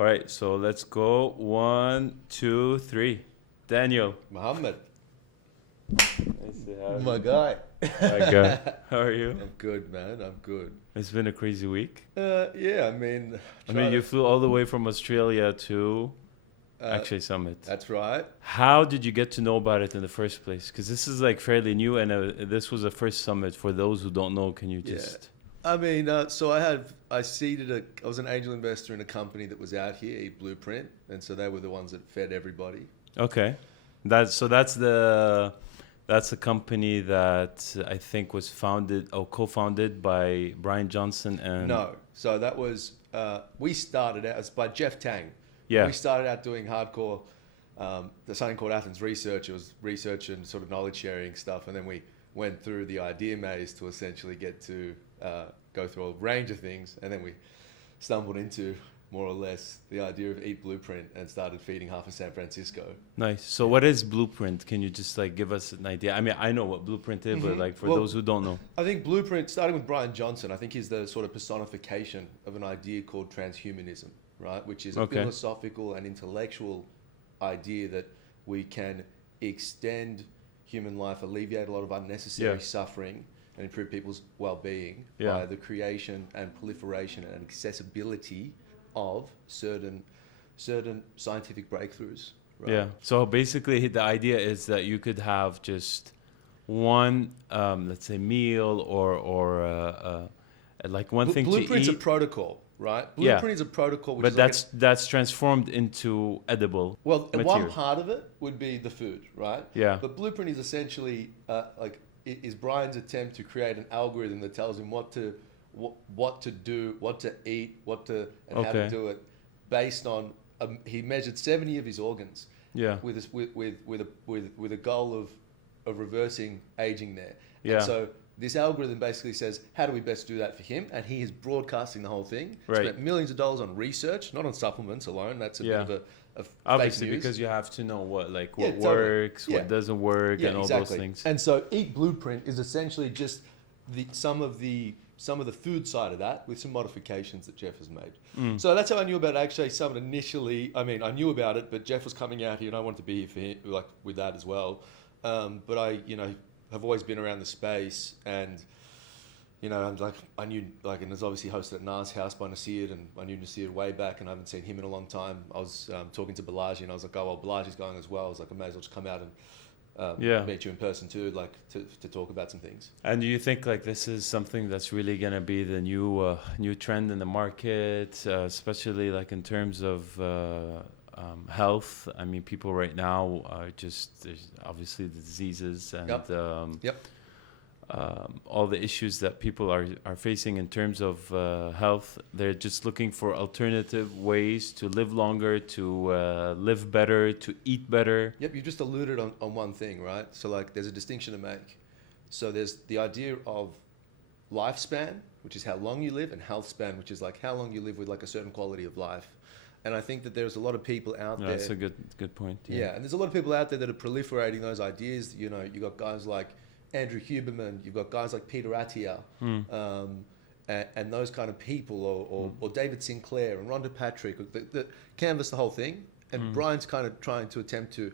All right, so let's go. 1, 2, 3. Daniel. Muhammad. Nice to have My you. guy. My guy. How are you? I'm good, man. I'm good. It's been a crazy week. Yeah, I mean... You flew all the way from Australia to uh, Akshay Summit. That's right. How did you get to know about it in the first place? Because this is like fairly new, and this was the first summit. For those who don't know, can you just... I mean, so I was an angel investor in a company that was out here, Eat Blueprint, and so they were the ones that fed everybody. Okay. That's the company that I think was founded or co-founded by Bryan Johnson and... No. So that was, we started out, it's by Jeff Tang. Yeah. We started out doing hardcore, there's something called Athens Research. It was research and sort of knowledge sharing stuff. And then we went through the idea maze to essentially get to go through a range of things. And then we stumbled into more or less the idea of Eat Blueprint and started feeding half of San Francisco. Nice. So what is Blueprint? Can you just like give us an idea? I mean, I know what Blueprint is, but like for those who don't know. I think Blueprint, starting with Bryan Johnson, I think is the sort of personification of an idea called transhumanism, right? Which is a philosophical and intellectual idea that we can extend human life, alleviate a lot of unnecessary suffering, and improve people's well-being by the creation and proliferation and accessibility of certain scientific breakthroughs. Right? Yeah. So basically, the idea is that you could have just one, let's say, meal or like one thing to eat. Blueprint's a protocol, right? Blueprint is a protocol. Which but that's transformed into edible. Well, material. one part of it would be the food, right? Yeah. But Blueprint is essentially is Bryan's attempt to create an algorithm that tells him what to do, what to eat, how to do it, based on he measured 70 of his organs. Yeah. With a goal of reversing aging there. Yeah. And so this algorithm basically says, how do we best do that for him? And he is broadcasting the whole thing. Right. Spent millions of dollars on research, not on supplements alone. That's a bit of a obviously fake news. Because you have to know what totally. works, what doesn't work, and all those things. And so Eat Blueprint is essentially just some of the food side of that with some modifications that Jeff has made. So that's how I knew about Akshay Summit initially. I mean, I knew about it, but Jeff was coming out here and I wanted to be here for him, like with that as well. But I, have always been around the space, and I knew, and it was obviously hosted at Nas House by Nasir, and I knew Nasir way back, and I haven't seen him in a long time. I was talking to Balaji, and I was like, oh well, Balaji's going as well. I was like, I may as well just come out and meet you in person too, to talk about some things. And do you think this is something that's really gonna be the new trend in the market, especially in terms of health? I mean, people right now are there's obviously the diseases and all the issues that people are facing in terms of health. They're just looking for alternative ways to live longer, to live better, to eat better. Yep, you just alluded on one thing, right? So there's a distinction to make. So there's the idea of lifespan, which is how long you live, and health span, which is how long you live with a certain quality of life. And I think that there's a lot of people out there. That's a good point. Yeah, and there's a lot of people out there that are proliferating those ideas. You got guys like Andrew Huberman, you've got guys like Peter Attia, and those kind of people, or David Sinclair and Rhonda Patrick, that canvas the whole thing. And Bryan's kind of trying to attempt to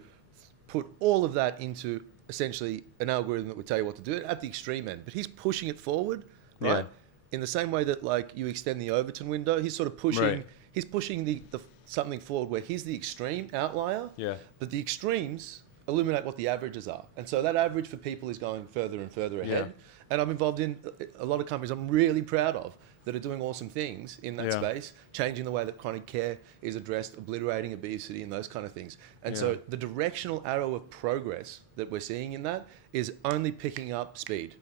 put all of that into essentially an algorithm that would tell you what to do at the extreme end. But he's pushing it forward, right? Yeah. In the same way that you extend the Overton window, he's sort of pushing. Right. He's pushing the something forward where he's the extreme outlier. Yeah. But the extremes illuminate what the averages are. And so that average for people is going further and further ahead. Yeah. And I'm involved in a lot of companies I'm really proud of that are doing awesome things in that space, changing the way that chronic care is addressed, obliterating obesity and those kind of things. And so the directional arrow of progress that we're seeing in that is only picking up speed.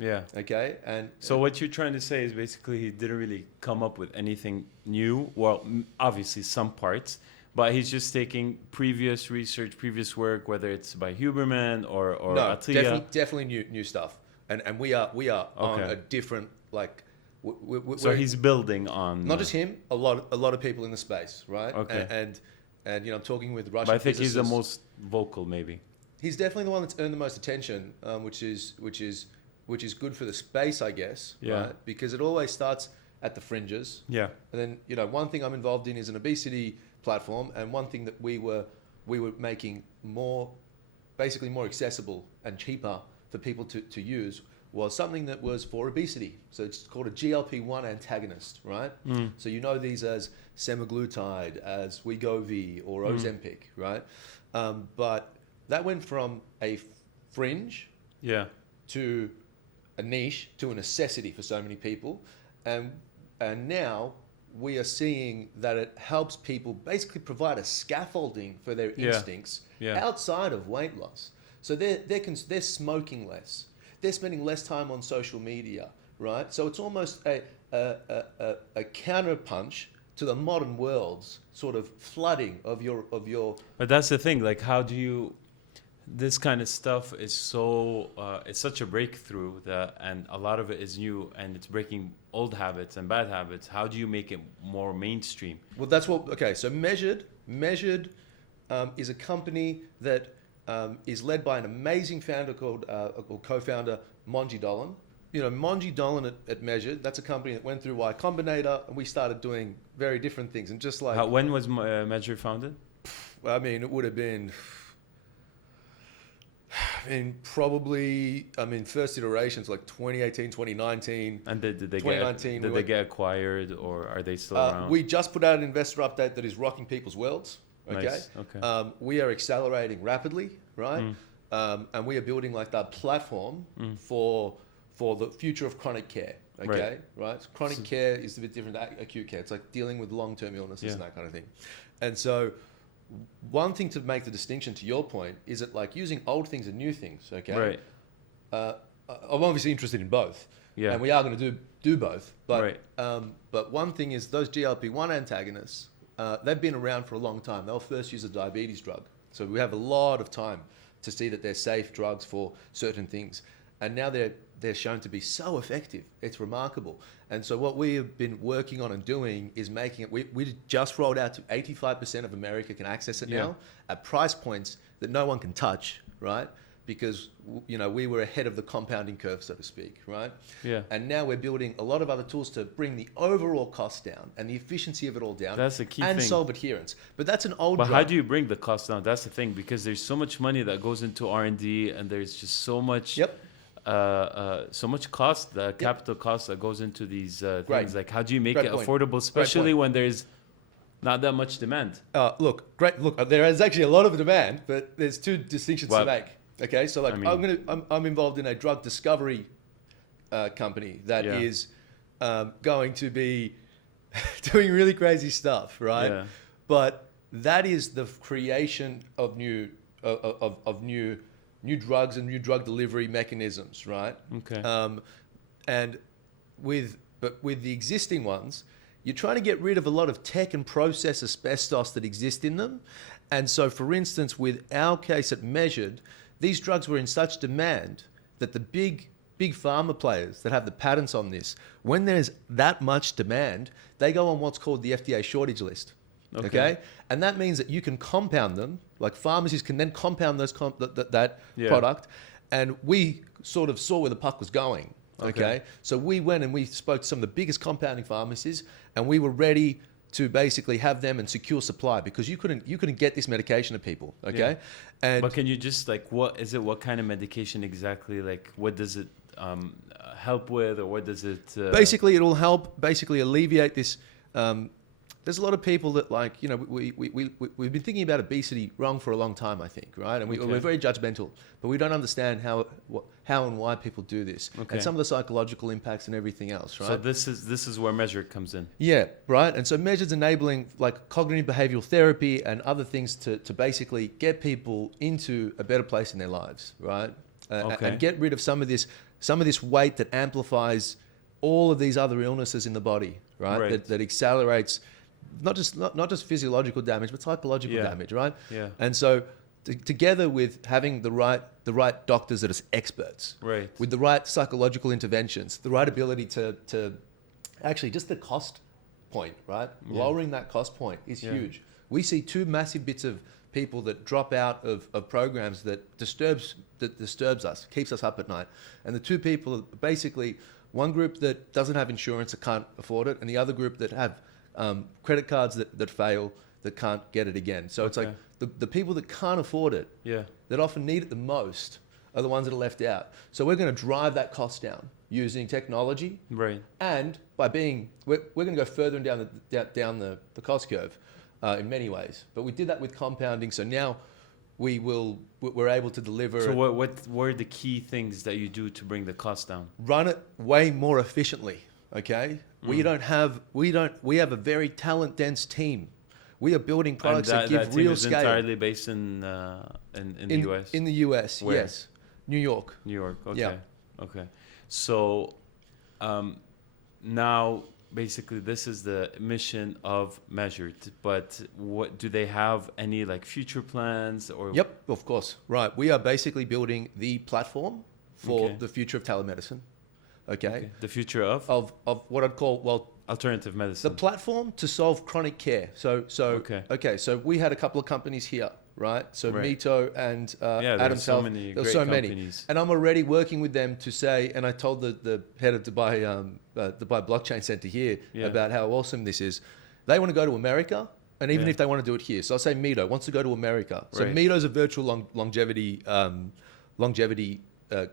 Yeah. Okay. And so what you're trying to say is basically he didn't really come up with anything new. Well, obviously some parts, but he's just taking previous research, previous work, whether it's by Huberman or Attia. Definitely new stuff. And we are on a different so he's building on not just him, a lot of people in the space, right? Okay. And I'm talking with Russian. But I think he's the most vocal, maybe. He's definitely the one that's earned the most attention, which is good for the space, I guess. Yeah. Right? Because it always starts. at the fringes. Yeah. And then, you know, one thing I'm involved in is an obesity platform, and one thing that we were making basically more accessible and cheaper for people to use was something that was for obesity. So it's called a GLP-1 antagonist, right? So you know these as semaglutide, as Wegovy or Ozempic, right? But that went from a fringe to a niche to a necessity for so many people. And now we are seeing that it helps people basically provide a scaffolding for their instincts outside of weight loss. So they're smoking less. They're spending less time on social media, right? So it's almost a counterpunch to the modern world's sort of flooding of your. But that's the thing. Like, how do you? This kind of stuff is so. It's such a breakthrough and a lot of it is new, and it's breaking old habits and bad habits. How do you make it more mainstream? Well, that's what. Okay, so Measured is a company that. Is led by an amazing founder called, or co-founder, Monji Dolan. You know, Monji Dolan at Measured, that's a company that went through Y Combinator, and we started doing very different things. And just like... when was Measured founded? I mean, it would have been... first iterations like 2018, 2019. And did they get acquired, or are they still around? We just put out an investor update that is rocking people's worlds. Okay. Nice. Okay. We are accelerating rapidly, right? And we are building like that platform for the future of chronic care. Okay, right? So chronic care is a bit different to acute care. It's like dealing with long-term illnesses and that kind of thing. And so, one thing to make the distinction to your point is that like using old things and new things. Okay. Right. I'm obviously interested in both. Yeah. And we are going to do both. But but one thing is those GLP-1 antagonists. They've been around for a long time. They were first used as a diabetes drug. So we have a lot of time to see that they're safe drugs for certain things. And now they're shown to be so effective. It's remarkable. And so what we have been working on and doing is making it, we just rolled out to 85% of America can access it now at price points that no one can touch, right? Because, you know, we were ahead of the compounding curve, so to speak, right? Yeah. And now we're building a lot of other tools to bring the overall cost down and the efficiency of it all down. That's the key and thing. solve adherence. But that's an old But drug. how do you bring the cost down? That's the thing, because there's so much money that goes into R&D, and there's just so much so much cost, capital cost that goes into these things. Like, how do you make it affordable, especially when there's not that much demand? Look, there is actually a lot of demand, but there's two distinctions to make. Okay, so like I'm involved in a drug discovery company that is going to be doing really crazy stuff, right? Yeah. But that is the creation of new drugs and new drug delivery mechanisms, right? Okay. And with the existing ones, you're trying to get rid of a lot of tech and process asbestos that exist in them. And so, for instance, with our case at Measured, these drugs were in such demand that the big pharma players that have the patents on this, when there's that much demand, they go on what's called the FDA shortage list. Okay? And that means that you can compound them, like pharmacies can then compound those product. And we sort of saw where the puck was going. Okay? So we went and we spoke to some of the biggest compounding pharmacies, and we were ready to basically have them and secure supply, because you couldn't get this medication to people. Okay. And but can you just what is it? What kind of medication exactly? Like, what does it help with, or what does it? Basically, it'll help alleviate this. There's a lot of people that we've been thinking about obesity wrong for a long time, I think, right? And we're very judgmental, but we don't understand how and why people do this, and some of the psychological impacts and everything else, right? So this is where Measured comes in. Yeah, right. And so Measured's enabling like cognitive behavioral therapy and other things to basically get people into a better place in their lives, right? And get rid of some of this weight that amplifies all of these other illnesses in the body, right? That accelerates not just physiological damage, but psychological damage, right? Yeah. And so together with having the right doctors that are experts, with the right psychological interventions, the right ability to actually just the cost point, right? Yeah. Lowering that cost point is huge. We see two massive bits of people that drop out of programs that disturbs us, keeps us up at night. And the two people are basically one group that doesn't have insurance that can't afford it, and the other group that have credit cards that fail that can't get it again. So it's like the people that can't afford it, that often need it the most, are the ones that are left out. So we're going to drive that cost down using technology, right? And by being, we're going to go further and down the cost curve in many ways. But we did that with compounding. So now we're able to deliver. So what were the key things that you do to bring the cost down? Run it way more efficiently. Okay, we have a very talent dense team. We are building products that give real scale. That team is entirely based in the US. In the US, Where? Yes, New York. New York. Okay. Yeah. Okay. So now basically this is the mission of Measured, but what do they have any like future plans or? Yep, of course. Right. We are basically building the platform for the future of telemedicine. Okay. The future of what I'd call alternative medicine. The platform to solve chronic care. So we had a couple of companies here, right? So Mito and Adam's Health. There's so many. And I'm already working with them to say, and I told the head of Dubai Blockchain Center here about how awesome this is. They want to go to America, and even if they want to do it here. So I'll say Mito wants to go to America. So Mito's a virtual longevity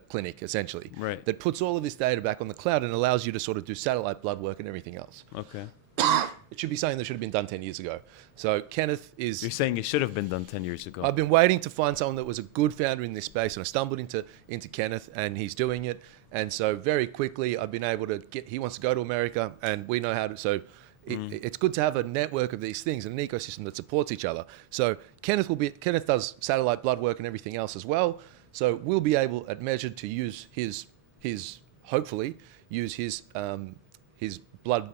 clinic, essentially, that puts all of this data back on the cloud and allows you to sort of do satellite blood work and everything else. Okay. It should be something that should have been done 10 years ago. So Kenneth is... You're saying it should have been done 10 years ago. I've been waiting to find someone that was a good founder in this space, and I stumbled into Kenneth, and he's doing it. And so very quickly I've been able to he wants to go to America, and we know how to... So it's good to have a network of these things and an ecosystem that supports each other. So Kenneth does satellite blood work and everything else as well. So we'll be able at Measured to use his hopefully use his blood,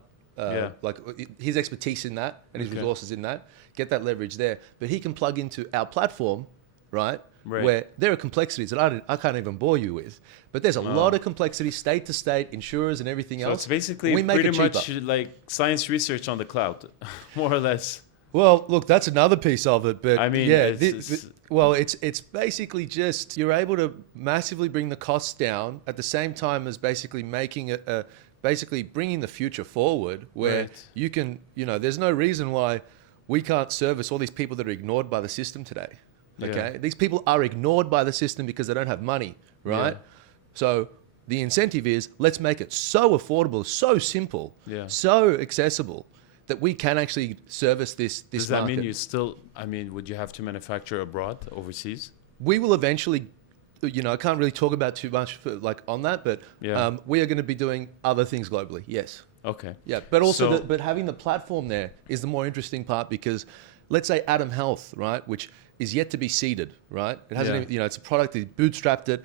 like his expertise in that and his resources in that, get that leverage there. But he can plug into our platform, right? Where there are complexities that I can't even bore you with. But there's a lot of complexity, state to state, insurers and everything else. So it's basically pretty much like science research on the cloud, more or less. Well, look, that's another piece of it. But I mean, it's basically just you're able to massively bring the costs down at the same time as basically making it basically bringing the future forward, where you can, there's no reason why we can't service all these people that are ignored by the system today. Okay, these people are ignored by the system because they don't have money, right? So the incentive is let's make it so affordable, so simple, so accessible, that we can actually service this Does that market. mean would you have to manufacture abroad, overseas? We will eventually, I can't really talk about too much on that, but we are going to be doing other things globally. Yes. Okay. Yeah, but also, but having the platform there is the more interesting part, because let's say Adam Health, right, which is yet to be seeded, right? It hasn't even, it's a product, he bootstrapped it.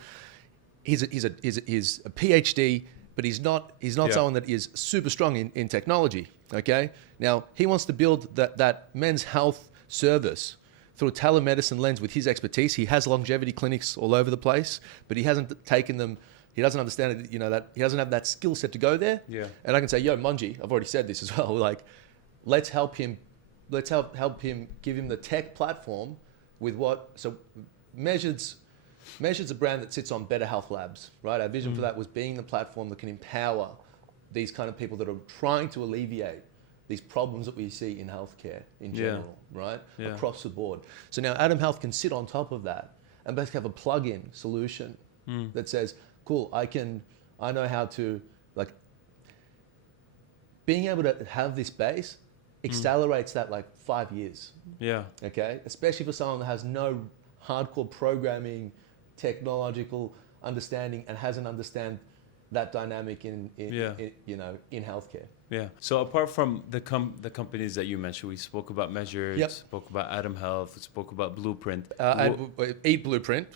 He's a PhD, but he's not someone that is super strong in technology. Okay. Now he wants to build that men's health service through a telemedicine lens with his expertise. He has longevity clinics all over the place, but he hasn't taken them. He doesn't understand it. That he doesn't have that skill set to go there. Yeah. And I can say, Munji, I've already said this as well. Like, let's help him. Let's help him. Give him the tech platform with what. So, Measured's a brand that sits on Better Health Labs, right? Our vision for that was being the platform that can empower these kind of people that are trying to alleviate these problems that we see in healthcare in general, right? Across the board. So now Adam Health can sit on top of that and basically have a plug-in solution that says, cool, I know how to, being able to have this base accelerates that 5 years. Yeah. Okay? Especially for someone that has no hardcore programming, technological understanding, and hasn't understand that dynamic in healthcare. Yeah. So apart from the companies that you mentioned, we spoke about Measured, spoke about Adam Health, spoke about Blueprint. Eat Blueprint,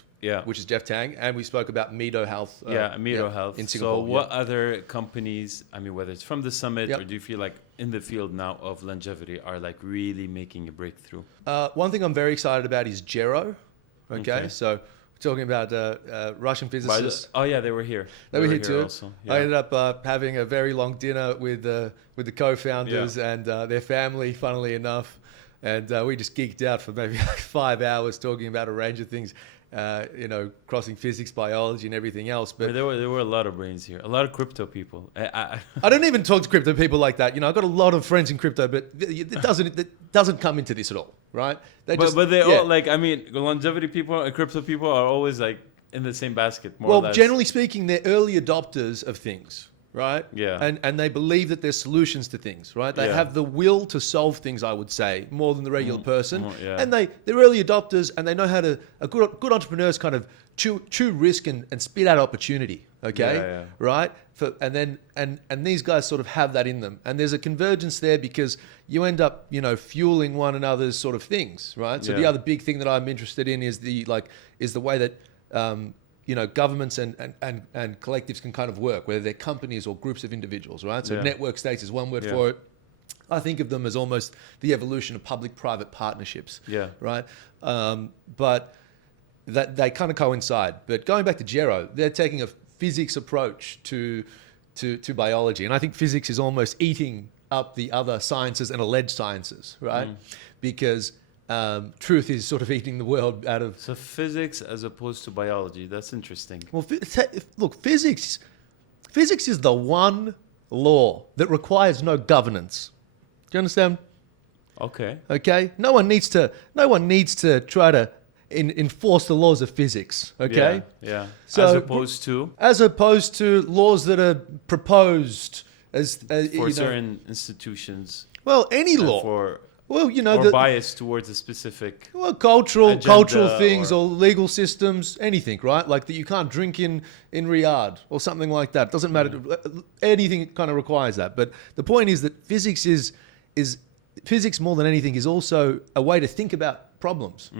which is Jeff Tang, and we spoke about Mito Health. Mito Health. In Singapore. So what other companies, whether it's from the summit or do you feel like in the field now of longevity are really making a breakthrough? One thing I'm very excited about is Gero. Okay. So talking about Russian physicists. They were here. They were here too. Also. Yeah. I ended up having a very long dinner with the co-founders and their family, funnily enough. And we just geeked out for maybe 5 hours talking about a range of things. crossing physics, biology, and everything else. But there were a lot of brains here, a lot of crypto people. I don't even talk to crypto people like that. I've got a lot of friends in crypto, but it doesn't come into this at all, right? But they all longevity people and crypto people are always like in the same basket, more or less. Generally speaking, they're early adopters of things. Right? Yeah. And they believe that there's solutions to things, right? They have the will to solve things, I would say, more than the regular person. And they're early adopters, and they know how to, good entrepreneurs kind of chew risk and spit out opportunity, okay? Yeah. Right? And these guys sort of have that in them. And there's a convergence there because you end up, fueling one another's sort of things, right? So the other big thing that I'm interested in is the way that, governments and collectives can kind of work, whether they're companies or groups of individuals, right? So network states is one word for it. I think of them as almost the evolution of public-private partnerships, right? But that they kind of coincide. But going back to Gero, they're taking a physics approach to biology, and I think physics is almost eating up the other sciences and alleged sciences, right? Because truth is sort of eating the world out of... So physics as opposed to biology, that's interesting. Well, look, physics is the one law that requires no governance. Do you understand? Okay? No one needs to try to enforce the laws of physics, okay? Yeah. So, as opposed to laws that are proposed for certain institutions. Well, any law. Or bias towards a specific cultural things or legal systems, anything, right? Like that you can't drink in Riyadh or something like that. Doesn't matter. Anything kind of requires that. But the point is that physics is physics more than anything is also a way to think about problems.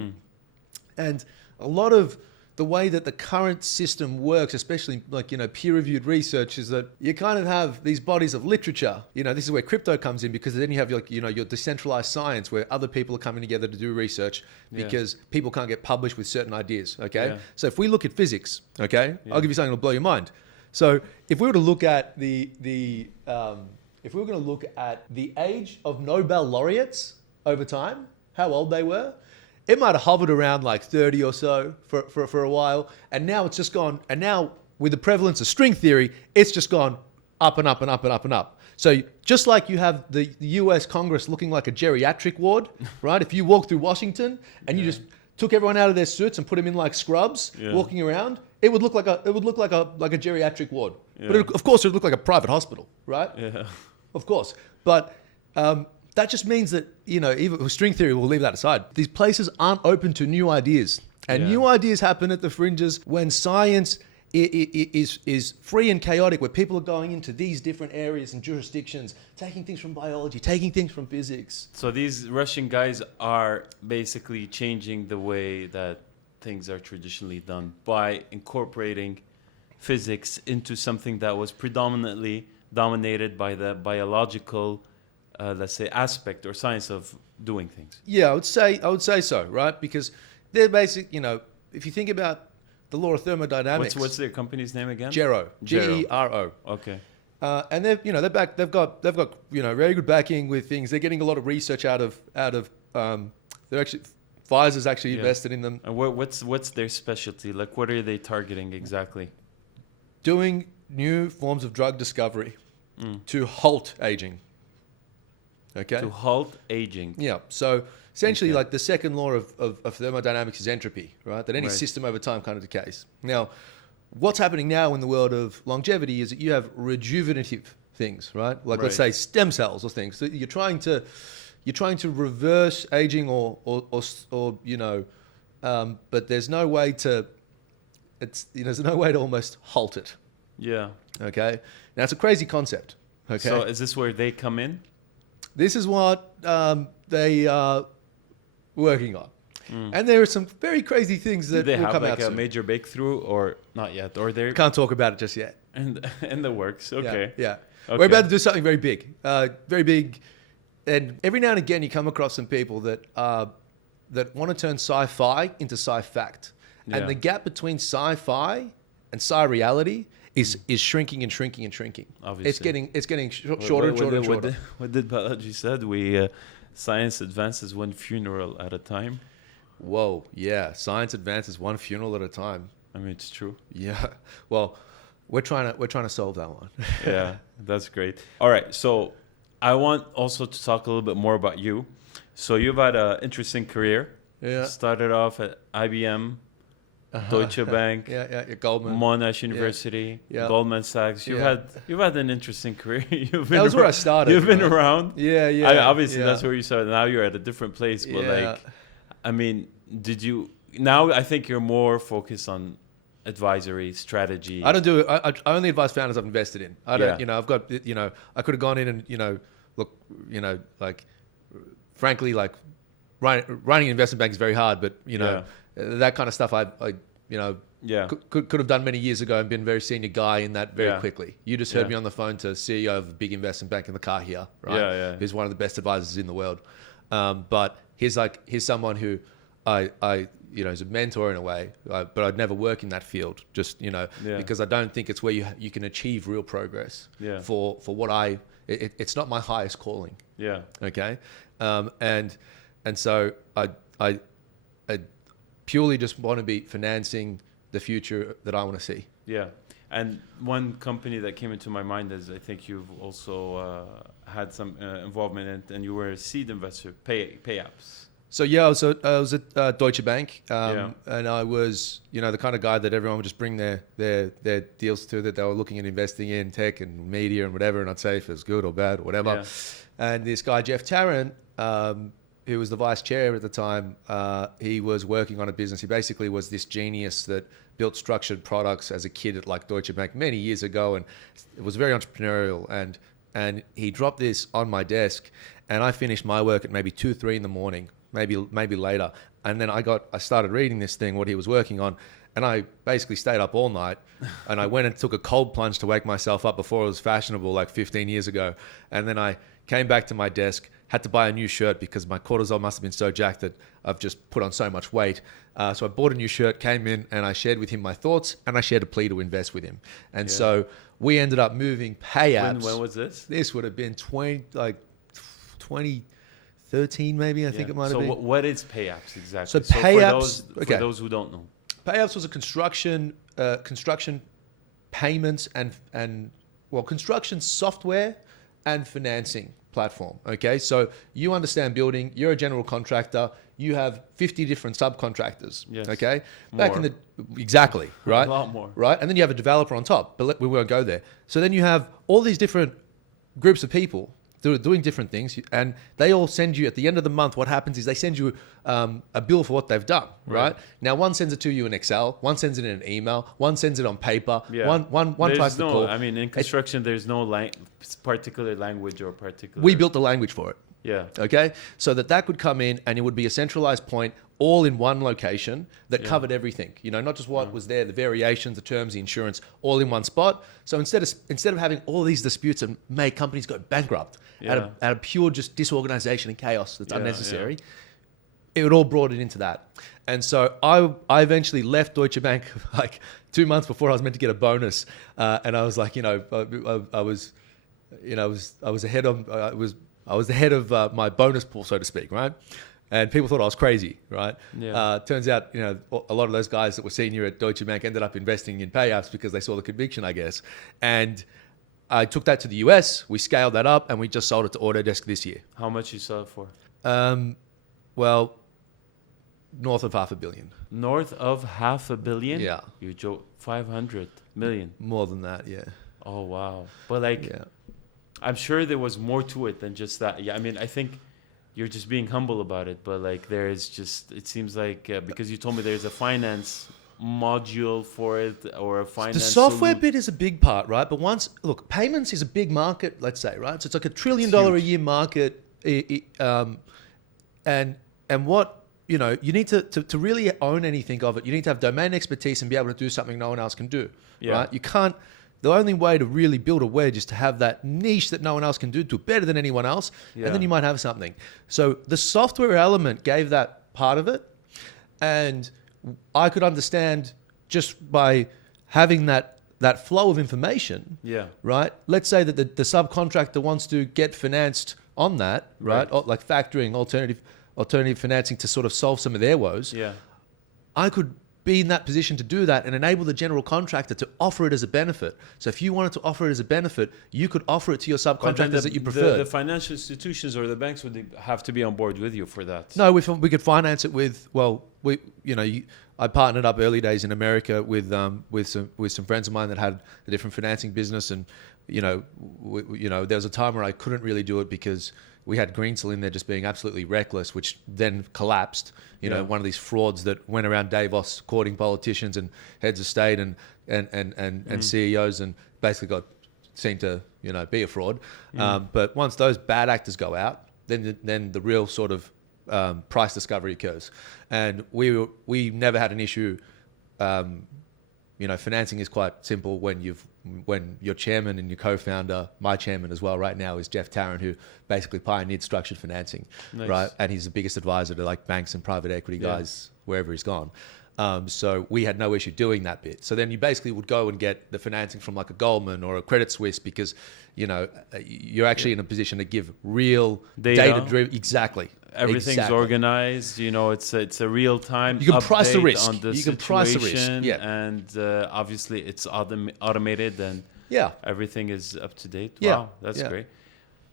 And a lot of the way that the current system works, especially peer-reviewed research, is that you kind of have these bodies of literature. This is where crypto comes in, because then you have your decentralized science where other people are coming together to do research because people can't get published with certain ideas. Okay, so if we look at physics, okay, I'll give you something that'll blow your mind. So if we were to look at if we were going to look at the age of Nobel laureates over time, how old they were. It might have hovered around like 30 or so for a while. And now it's just gone. And now with the prevalence of string theory, it's just gone up and up and up and up and up. So just like you have the US Congress looking like a geriatric ward, right? If you walk through Washington and you just took everyone out of their suits and put them in like scrubs walking around, it would look like a geriatric ward. But of course it would look like a private hospital, right? Yeah. Of course. But that just means that, even with string theory, we'll leave that aside. These places aren't open to new ideas. And new ideas happen at the fringes when science is free and chaotic, where people are going into these different areas and jurisdictions, taking things from biology, taking things from physics. So these Russian guys are basically changing the way that things are traditionally done by incorporating physics into something that was predominantly dominated by the biological let's say aspect or science of doing things. Yeah, I would say so, right? Because they're basic, if you think about the law of thermodynamics. What's their company's name again? Gero. Gero. Okay. And they've got very good backing with things. They're getting a lot of research out of they're actually Pfizer's actually invested in them. And what's their specialty? Like what are they targeting exactly? Doing new forms of drug discovery to halt aging. Okay. To halt aging. Yeah. So essentially, like the second law of thermodynamics is entropy, right? That any system over time kind of decays. Now, what's happening now in the world of longevity is that you have rejuvenative things, right? Like let's say stem cells or things. So you're trying to reverse aging or but there's no way to almost halt it. Yeah. Okay. Now it's a crazy concept. Okay. So is this where they come in? This is what they are working on. And there are some very crazy things that will come out soon. Do they have like a major breakthrough or not yet? Or they can't talk about it just yet. In the works. Okay. Yeah. Okay. We're about to do something very big. Very big. And every now and again you come across some people that want to turn sci-fi into sci-fact. Yeah. And the gap between sci-fi and sci-reality is shrinking and shrinking and shrinking. Obviously. It's getting shorter and shorter. What did Balaji said? We science advances one funeral at a time. Whoa, yeah. Science advances one funeral at a time. I mean, it's true. Yeah. Well, we're trying to solve that one. Yeah, that's great. All right, so I want also to talk a little bit more about you. So you've had an interesting career. Yeah. Started off at IBM, Deutsche Bank, yeah, Goldman. Monash University, Yeah. Goldman Sachs. You've had an interesting career. That was where I started. You've been around. Yeah. Obviously, that's where you started. Now you're at a different place. But like, I mean, now I think you're more focused on advisory strategy. I don't do it. I only advise founders I've invested in. I don't, I've got, I could have gone in and, look, like, frankly, like running an investment bank is very hard, but, that kind of stuff I could have done many years ago and been a very senior guy in that very quickly. You just heard me on the phone to CEO of a big investment bank in the car here, right? Yeah. Who's one of the best advisors in the world. But he's someone who is a mentor in a way, but I'd never work in that field, just, because I don't think it's where you can achieve real progress for what it's not my highest calling. Yeah. Okay. And so I purely just want to be financing the future that I want to see. Yeah. And one company that came into my mind is, I think you've also had some involvement in, and you were a seed investor, Payapps. So I was at Deutsche Bank, and I was, the kind of guy that everyone would just bring their deals to, that they were looking at investing in tech and media and whatever, and I'd say if it was good or bad or whatever. Yeah. And this guy Jeff Tang, who was the vice chair at the time, he was working on a business. He basically was this genius that built structured products as a kid at like Deutsche Bank many years ago, and it was very entrepreneurial. And he dropped this on my desk, and I finished my work at maybe 2, 3 in the morning. Maybe later. And then I started reading this thing, what he was working on, and I basically stayed up all night, and I went and took a cold plunge to wake myself up before it was fashionable like 15 years ago. And then I came back to my desk, had to buy a new shirt because my cortisol must have been so jacked that I've just put on so much weight. So I bought a new shirt, came in, and I shared with him my thoughts, and I shared a plea to invest with him. And so we ended up moving Payapps. When was this? This would have been 2013 maybe, I think it might have been. So what is Payapps exactly? So Payapps, for those who don't know. Payapps was a construction payments and construction software and financing platform. Okay, so you understand building, you're a general contractor, you have 50 different subcontractors. Yes. Okay, more. Exactly, right? A lot more. Right, and then you have a developer on top, but we won't go there. So then you have all these different groups of people doing different things, and they all send you at the end of the month. What happens is they send you a bill for what they've done. Right now, one sends it to you in Excel, one sends it in an email, one sends it on paper. One tries to call. I mean, in construction, there's no particular language or particular. We built the language for it. Yeah. Okay. So that could come in, and it would be a centralized point, all in one location that covered everything. Not just what was there, the variations, the terms, the insurance, all in one spot. So instead of having all these disputes and make companies go bankrupt out of pure just disorganization and chaos that's unnecessary, it would all brought it into that. And so I eventually left Deutsche Bank like 2 months before I was meant to get a bonus, and I was like, I was the head of my bonus pool, so to speak, right? And people thought I was crazy, right? Yeah. Turns out, a lot of those guys that were senior at Deutsche Bank ended up investing in Payapps because they saw the conviction, I guess. And I took that to the US, we scaled that up, and we just sold it to Autodesk this year. How much you sell it for? Well, north of $500 million. North of $500 million? Yeah. You joke, 500 million. More than that, yeah. Oh, wow. But I'm sure there was more to it than just that. Yeah, I mean, I think you're just being humble about it, but it seems like because you told me there's a finance module for it or a finance. The software bit is a big part, right? But payments is a big market, let's say, right? So it's like $1 trillion a year market. And what, you need to really own anything of it, you need to have domain expertise and be able to do something no one else can do, right? You can't. The only way to really build a wedge is to have that niche that no one else can do better than anyone else, and then you might have something. So the software element gave that part of it, and I could understand just by having that flow of information, right? Let's say that the subcontractor wants to get financed on that, right? Like factoring, alternative alternative financing to sort of solve some of their woes. Yeah. I could be in that position to do that and enable the general contractor to offer it as a benefit. So if you wanted to offer it as a benefit, you could offer it to your subcontractors that you prefer. The financial institutions or the banks would have to be on board with you for that. No, we could finance it with, well, I partnered up early days in America with some friends of mine that had a different financing business, and there was a time where I couldn't really do it because we had Greensill in there just being absolutely reckless, which then collapsed. One of these frauds that went around Davos courting politicians and heads of state and CEOs, and basically got seen to be a fraud. But once those bad actors go out, then the real sort of price discovery occurs. And we never had an issue. Financing is quite simple when your chairman and your co-founder, my chairman as well right now, is Jeff Tang, who basically pioneered structured financing. Nice. Right? And he's the biggest advisor to like banks and private equity guys wherever he's gone. So we had no issue doing that bit. So then you basically would go and get the financing from like a Goldman or a Credit Suisse because, you're actually in a position to give real data-driven. Exactly. Everything's organized. It's a real time. You can price the risk. On the you can price the risk. Yeah. And obviously it's automated and everything is up to date. Yeah. Wow, that's great.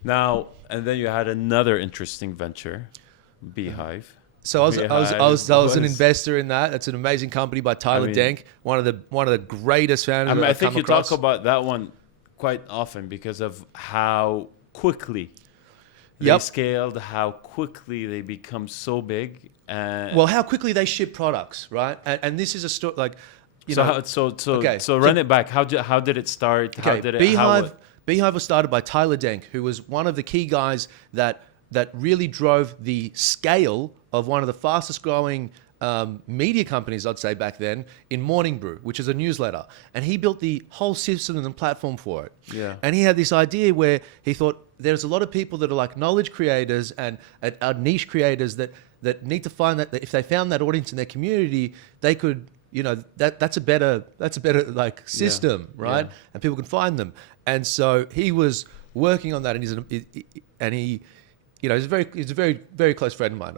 Now, and then you had another interesting venture, beehiiv. So I was an investor in that. It's an amazing company by Tyler Denk, one of the greatest founders. I think you talk about that one quite often because of how quickly they scaled, how quickly they become so big. How quickly they ship products, right? And this is a story like, so run it back. How did it start? Okay, How did it? Beehiiv was started by Tyler Denk, who was one of the key guys that really drove the scale of one of the fastest growing media companies, I'd say back then, in Morning Brew, which is a newsletter. And he built the whole system and platform for it. Yeah. And he had this idea where he thought there's a lot of people that are like knowledge creators and niche creators that need to find that if they found that audience in their community, they could, that's a better like system, right? Yeah. And people can find them. And so he was working on that, and he's a very, very close friend of mine.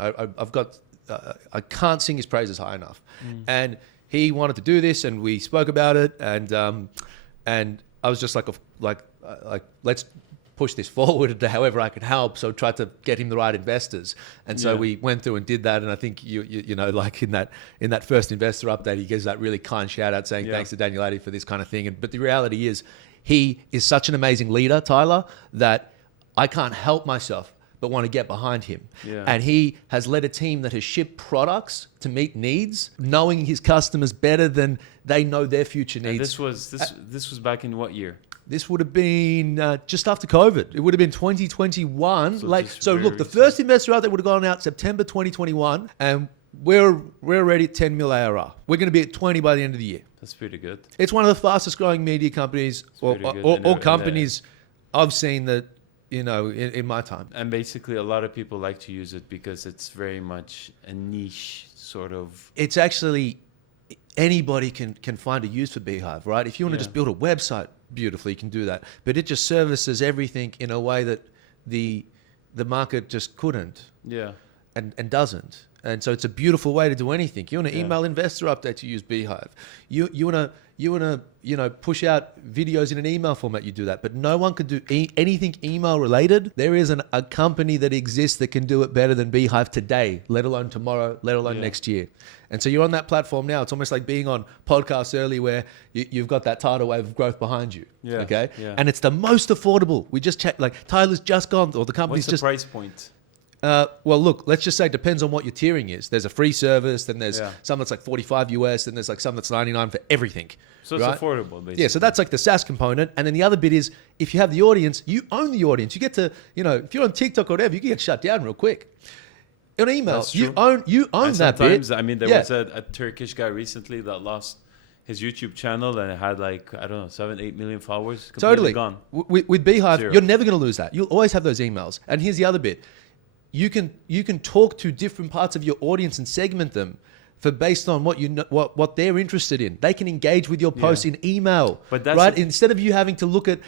I can't sing his praises high enough. And he wanted to do this, and we spoke about it, and I was just like let's push this forward to however I could help. So I tried to get him the right investors, and so we went through and did that. And I think like in that first investor update, he gives that really kind shout out saying thanks to Daniel Addy for this kind of thing. But the reality is, he is such an amazing leader, Tyler, that I can't help myself but want to get behind him. Yeah. And he has led a team that has shipped products to meet needs, knowing his customers better than they know their future needs. And this was back in what year? This would have been just after COVID. It would have been 2021. So look, the first investor out there would have gone out September 2021, and we're already at 10 mil ARR. We're going to be at 20 by the end of the year. That's pretty good. It's one of the fastest growing media companies or companies I've seen that, in my time. And basically a lot of people like to use it because it's very much a niche sort of. It's actually, anybody can find a use for beehiiv, right? If you want to just build a website beautifully, you can do that. But it just services everything in a way that the market just couldn't. Yeah. And doesn't. And so it's a beautiful way to do anything. You want to email investor updates, you use beehiiv. You want to push out videos in an email format, you do that. But no one could do anything email related. There is a company that exists that can do it better than beehiiv today, let alone tomorrow, let alone next year. And so you're on that platform now. It's almost like being on podcasts early where you've got that tidal wave of growth behind you. Yeah. Okay. Yeah. And it's the most affordable. We just checked, like Tyler's just gone, or the company's What's the price point? Well, look, let's just say it depends on what your tiering is. There's a free service, then there's some that's like $45 US, then there's like some that's $99 for everything. So it's affordable, basically. Yeah, so that's like the SaaS component. And then the other bit is, if you have the audience, you own the audience. You get to, if you're on TikTok or whatever, you can get shut down real quick. On email, you own that bit. Sometimes, I mean, there was a Turkish guy recently that lost his YouTube channel and it had 7-8 million followers. Completely gone. With beehiiv, Zero. You're never going to lose that. You'll always have those emails. And here's the other bit. You can talk to different parts of your audience and segment them based on what they're interested in. They can engage with your posts in email, but that's right? Instead of you having to look at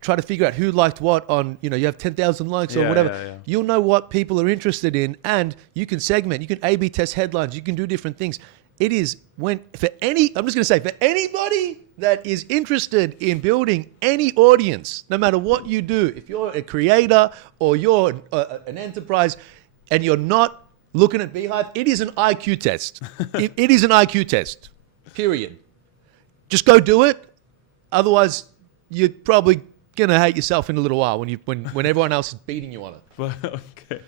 try to figure out who liked what on, you have 10,000 likes or whatever. Yeah. You'll know what people are interested in, and you can segment, you can A/B test headlines, you can do different things. It is I'm just going to say, for anybody that is interested in building any audience, no matter what you do, if you're a creator or you're an enterprise and you're not looking at beehiiv, it is an IQ test. It is an IQ test, period. Just go do it. Otherwise, you're probably going to hate yourself in a little while when everyone else is beating you on it. Well, okay.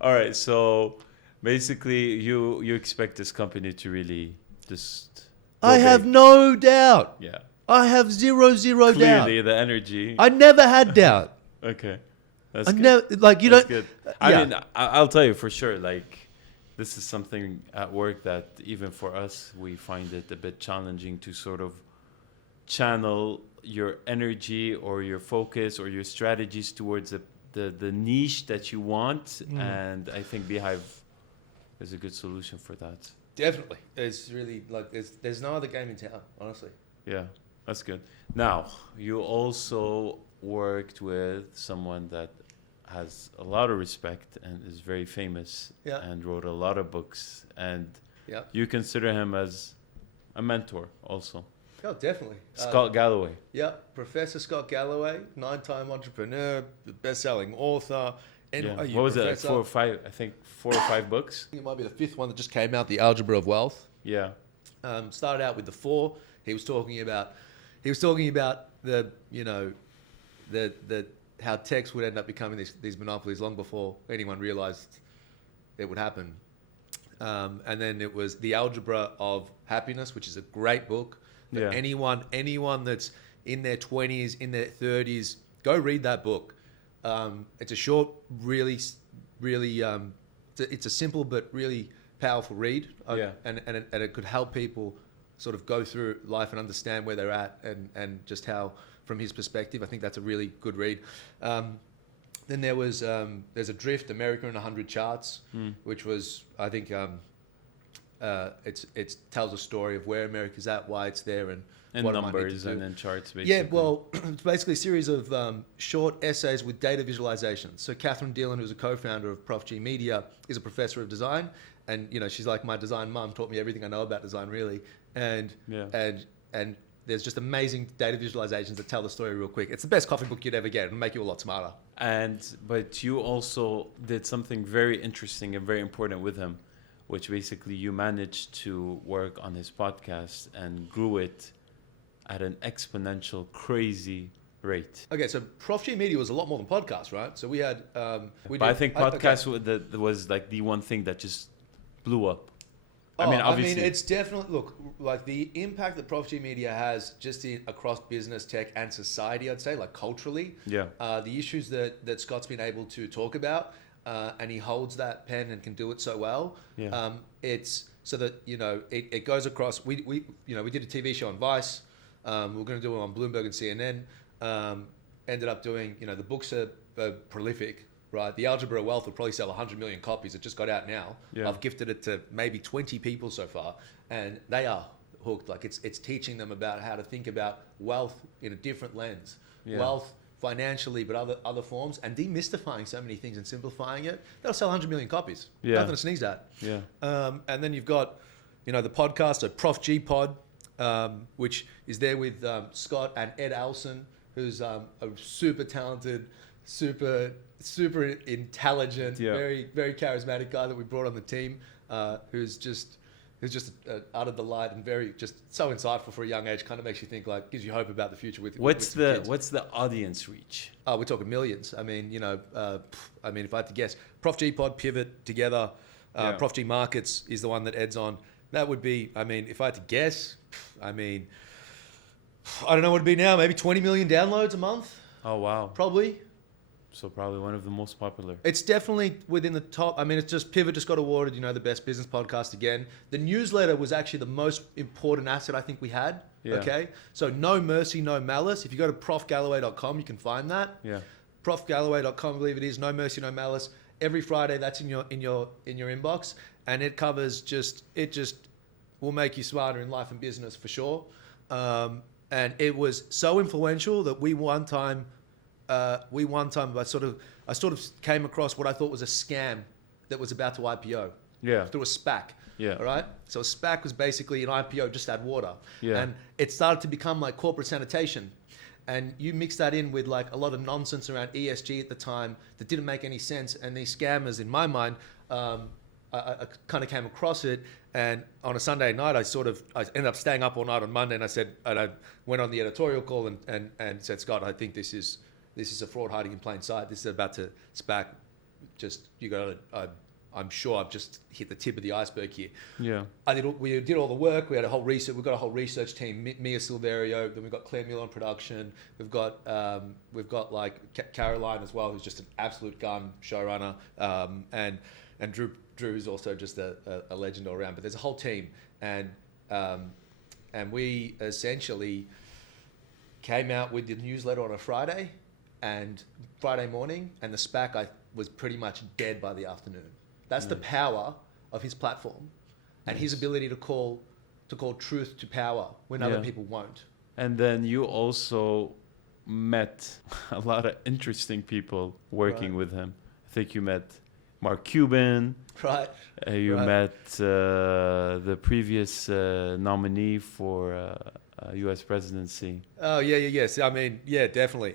All right. So basically, you expect this company to really just... I have no doubt. Yeah. I have zero doubt. Clearly, the energy... I never had doubt. Okay. That's good. That's good. I mean, I'll tell you for sure, like, this is something at work that even for us, we find it a bit challenging to sort of channel your energy or your focus or your strategies towards the niche that you want. And I think beehiiv is a good solution for that. Definitely. It's really there's no other game in town, honestly. Yeah, that's good. Now, you also worked with someone that has a lot of respect and is very famous and wrote a lot of books, and you consider him as a mentor also. Oh, definitely. Scott Galloway. Yeah, Professor Scott Galloway, 9-time entrepreneur, best-selling author. What was it? Like 4 or 5? I think 4 or 5 books. I think it might be the 5th one that just came out, The Algebra of Wealth. Yeah. Started out with the 4. He was talking about the how techs would end up becoming these monopolies long before anyone realized it would happen. And then it was The Algebra of Happiness, which is a great book. For anyone that's in their 20s, in their 30s, go read that book. It's a short, really, it's a simple but really powerful read. And it could help people sort of go through life and understand where they're at and just how, from his perspective, I think that's a really good read. Then there's Adrift, America in 100 Charts, which was, I think, it tells a story of where America's at, why it's there, and what numbers and then charts, basically. Yeah, well, it's basically a series of short essays with data visualization. So Catherine Dillon, who's a co-founder of Prof G Media, is a professor of design, and she's like my design mum, taught me everything I know about design, really. And there's just amazing data visualizations that tell the story real quick. It's the best coffee book you'd ever get. It'll make you a lot smarter. But you also did something very interesting and very important with him, which basically you managed to work on his podcast and grew it at an exponential, crazy rate. Okay, so Prof G Media was a lot more than podcasts, right? So we had... I think podcast was like the one thing that just blew up. Obviously. It's definitely... Look, like the impact that Prof G Media has just across business, tech, and society, I'd say, like culturally. Yeah. The issues that Scott's been able to talk about, and he holds that pen and can do it so well. Yeah. It's so that, it goes across... We did a TV show on Vice. We were going to do it on Bloomberg and CNN. Ended up doing, the books are prolific, right? The Algebra of Wealth will probably sell 100 million copies. It just got out now. Yeah. I've gifted it to maybe 20 people so far, and they are hooked. Like it's teaching them about how to think about wealth in a different lens. Yeah. Wealth financially, but other forms, and demystifying so many things and simplifying it. They'll sell 100 million copies. Yeah. Nothing to sneeze at. Yeah. And then you've got, the podcast, so Prof G Pod, which is there with Scott and Ed Alson, who's a super talented, super intelligent, very, very charismatic guy that we brought on the team, who's just out of the light and very just so insightful for a young age. Kind of makes you think, like, gives you hope about the future. What's the audience reach? We're talking millions. I mean, if I had to guess, Prof G Pod, Pivot together, Prof G Markets is the one that Ed's on. That would be, if I had to guess, I don't know what it'd be now, maybe 20 million downloads a month. Oh, wow. Probably. So probably one of the most popular. It's definitely within the top. It's just Pivot just got awarded, the best business podcast again. The newsletter was actually the most important asset I think we had. Yeah. Okay. So no mercy, no malice. If you go to profgalloway.com, you can find that. Yeah. Profgalloway.com, I believe it is. No mercy, no malice. Every Friday, that's in your inbox, and it covers it just will make you smarter in life and business for sure. And it was so influential that we one time we one time I sort of came across what I thought was a scam that was about to IPO. Yeah. Through a SPAC. Yeah. All right. So a SPAC was basically an IPO, just add water. Yeah. And it started to become like corporate sanitation. And you mix that in with like a lot of nonsense around ESG at the time that didn't make any sense. And these scammers, in my mind, I kind of came across it. And on a Sunday night, I ended up staying up all night on Monday. And I went on the editorial call and said, Scott, I think this is a fraud hiding in plain sight. This is about to SPAC. I'm sure I've just hit the tip of the iceberg here. Yeah. We did all the work. We had a whole research. We've got a whole research team. Mia Silverio. Then we've got Claire Miller on production. We've got like Caroline as well, who's just an absolute gun showrunner. And Drew is also just a legend all around. But there's a whole team, and we essentially came out with the newsletter on a Friday morning, and the SPAC was pretty much dead by the afternoon. That's the power of his platform and his ability to call truth to power when other people won't. And then you also met a lot of interesting people working with him. I think you met Mark Cuban. Right. You met the previous nominee for U.S. presidency. Oh, yes. I mean, yeah, definitely.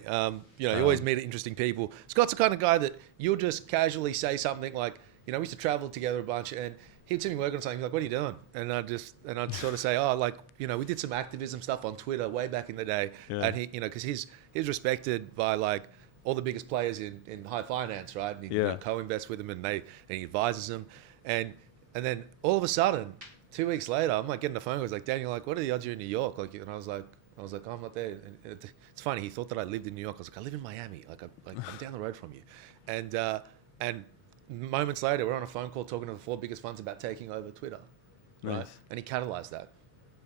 You always meet interesting people. Scott's the kind of guy that you'll just casually say something like, we used to travel together a bunch, and he'd see me working on something. He'd be like, "What are you doing?" And I'd sort of say, "Oh, like, we did some activism stuff on Twitter way back in the day." Yeah. And he, because he's respected by like all the biggest players in high finance, right? And he co-invests with them, and he advises them, and then all of a sudden, 2 weeks later, I'm like getting a phone call. He's like, "Daniel, like, what are the odds you're in New York?" Like, and I was like, "Oh, I'm not there." And it's funny. He thought that I lived in New York. I was like, "I live in Miami. Like, I'm down the road from you," and moments later, we're on a phone call talking to the 4 biggest funds about taking over Twitter. Nice. Right? And he catalyzed that.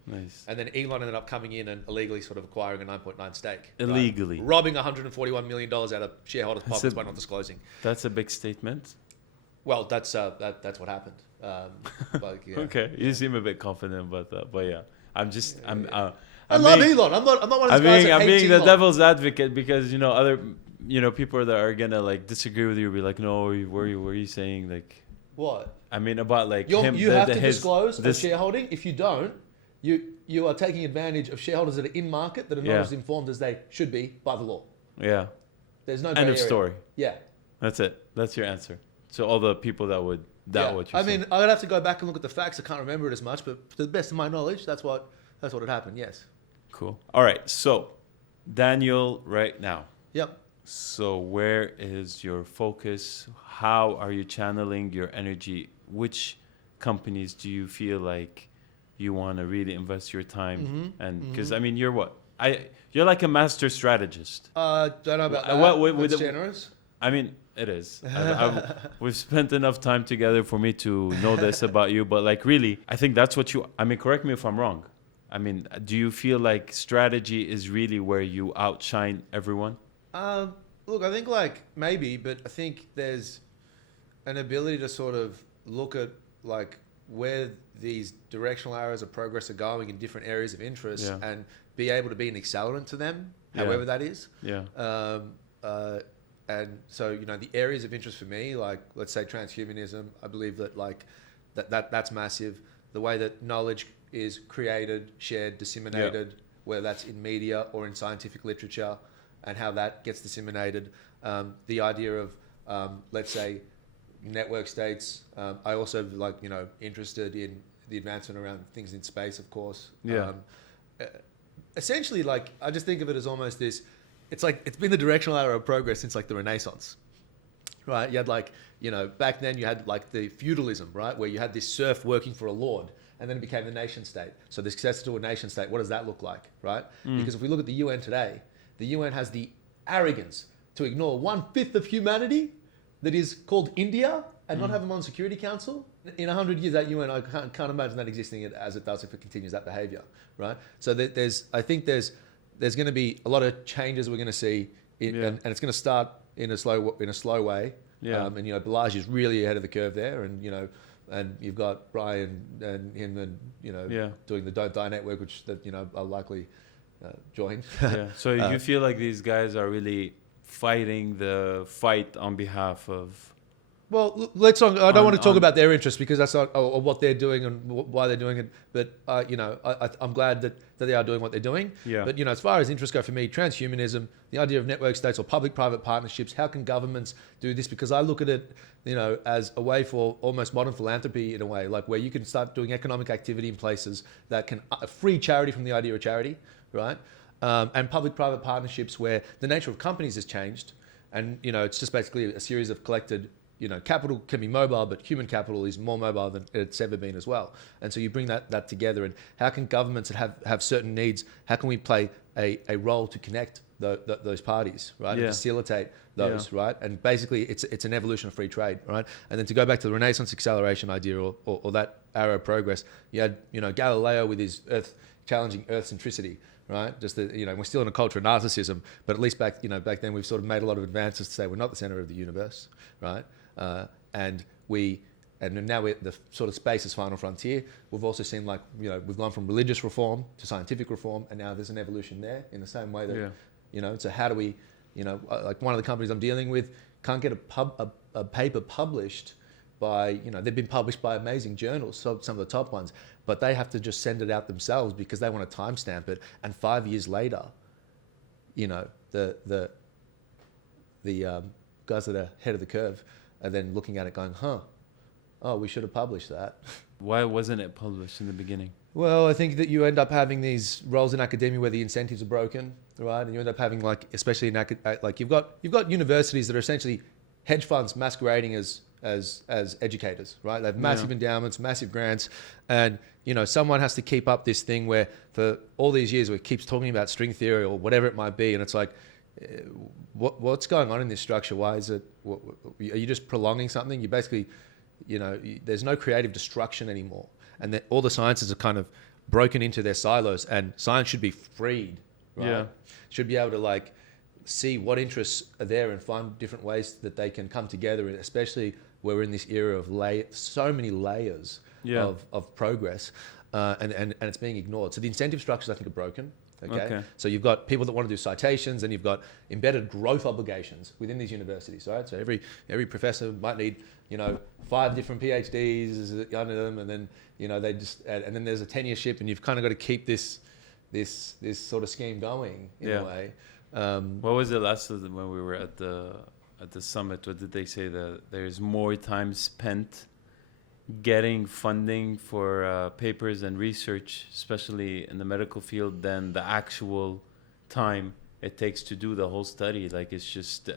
Nice. And then Elon ended up coming in and illegally sort of acquiring a 9.9 stake. Illegally. Right? Robbing $141 million out of shareholders' pockets by not disclosing. That's a big statement. Well, that's what happened. Okay. You seem a bit confident about that, but yeah. I love Elon. I'm not one of those guys that hates I'm being Elon. the devil's advocate because, other... people that are gonna like disagree with you will be like, no, were you saying like what? I mean about like him. You have to disclose a shareholding. If you don't, you are taking advantage of shareholders that are in market that are not as informed as they should be by the law. Yeah. There's no end of story. Yeah. That's it. That's your answer. So all the people that would doubt what you said. I mean, I'd have to go back and look at the facts. I can't remember it as much, but to the best of my knowledge, that's what had happened. Yes. Cool. All right. So Daniel, right now. Yep. So where is your focus? How are you channeling your energy? Which companies do you feel like you want to really invest your time? Mm-hmm. And because I mean, you're what? You're like a master strategist. Don't know about that. That's generous. I mean, it is. We've spent enough time together for me to know this about you. But like, really, I think that's what you. I mean, correct me if I'm wrong. I mean, do you feel like strategy is really where you outshine everyone? Look, I think like maybe, but I think there's an ability to sort of look at like where these directional arrows of progress are going in different areas of interest and be able to be an accelerant to them, however that is. Yeah. And so, the areas of interest for me, like let's say transhumanism, I believe that like that's massive. The way that knowledge is created, shared, disseminated, whether that's in media or in scientific literature, and how that gets disseminated. The idea of, let's say, network states. I also interested in the advancement around things in space, of course. Yeah. Essentially, like, I just think of it as almost this, it's like, it's been the directional arrow of progress since like the Renaissance, right? You had like, back then you had like the feudalism, right? Where you had this serf working for a lord, and then it became the nation state. So the successor to a nation state, what does that look like, right? Because if we look at the UN today, the UN has the arrogance to ignore 1/5 of humanity that is called India and not have them on Security Council. In 100 years, that UN, I can't imagine that existing as it does if it continues that behavior, right? So I think there's going to be a lot of changes we're going to see, and it's going to start in a slow way. Yeah. And Balaji is really ahead of the curve there, and and you've got Bryan and him, and doing the Don't Die network, which I'll likely join. Yeah. So you feel like these guys are really fighting the fight on behalf of. Well, let's not. I don't want to talk about their interests because that's not or what they're doing and why they're doing it. But I'm glad that they are doing what they're doing. Yeah. But as far as interests go for me, transhumanism, the idea of network states or public-private partnerships. How can governments do this? Because I look at it, as a way for almost modern philanthropy in a way, like where you can start doing economic activity in places that can free charity from the idea of charity, right? And public-private partnerships where the nature of companies has changed, and it's just basically a series of collected. Capital can be mobile, but human capital is more mobile than it's ever been as well. And so you bring that together. And how can governments that have certain needs, how can we play a role to connect those parties, right? Yeah. And facilitate those, right? And basically, it's an evolution of free trade, right? And then to go back to the Renaissance acceleration idea or that arrow of progress, you had Galileo with his challenging Earth centricity. Right, just that we're still in a culture of narcissism, but at least back then we've sort of made a lot of advances to say we're not the center of the universe, right? And now we're the sort of space is final frontier. We've also seen we've gone from religious reform to scientific reform, and now there's an evolution there in the same way that So how do we, like one of the companies I'm dealing with can't get a paper published by they've been published by amazing journals, so some of the top ones, but they have to just send it out themselves because they want to timestamp it, and 5 years later, the guys that are ahead of the curve are then looking at it going, we should have published that. Why wasn't it published in the beginning? Well, I think that you end up having these roles in academia where the incentives are broken, right? And you end up having especially you've got universities that are essentially hedge funds masquerading as educators, right? They have massive endowments, massive grants, and someone has to keep up this thing where for all these years it keeps talking about string theory or whatever it might be, and it's like, what's going on in this structure? Why is it? Are you just prolonging something? You basically, there's no creative destruction anymore, and all the sciences are kind of broken into their silos, and science should be freed, right? Yeah. Should be able to see what interests are there and find different ways that they can come together, especially where we're in this era of so many layers of progress, and it's being ignored. So the incentive structures, I think, are broken. Okay. So you've got people that want to do citations, and you've got embedded growth obligations within these universities, right? So every professor might need 5 different PhDs under them, and then they just and then there's a tenureship, and you've kind of got to keep this sort of scheme going in a way. What was the last of when we were at the summit? What did they say? That there's more time spent getting funding for papers and research, especially in the medical field, than the actual time it takes to do the whole study. It's just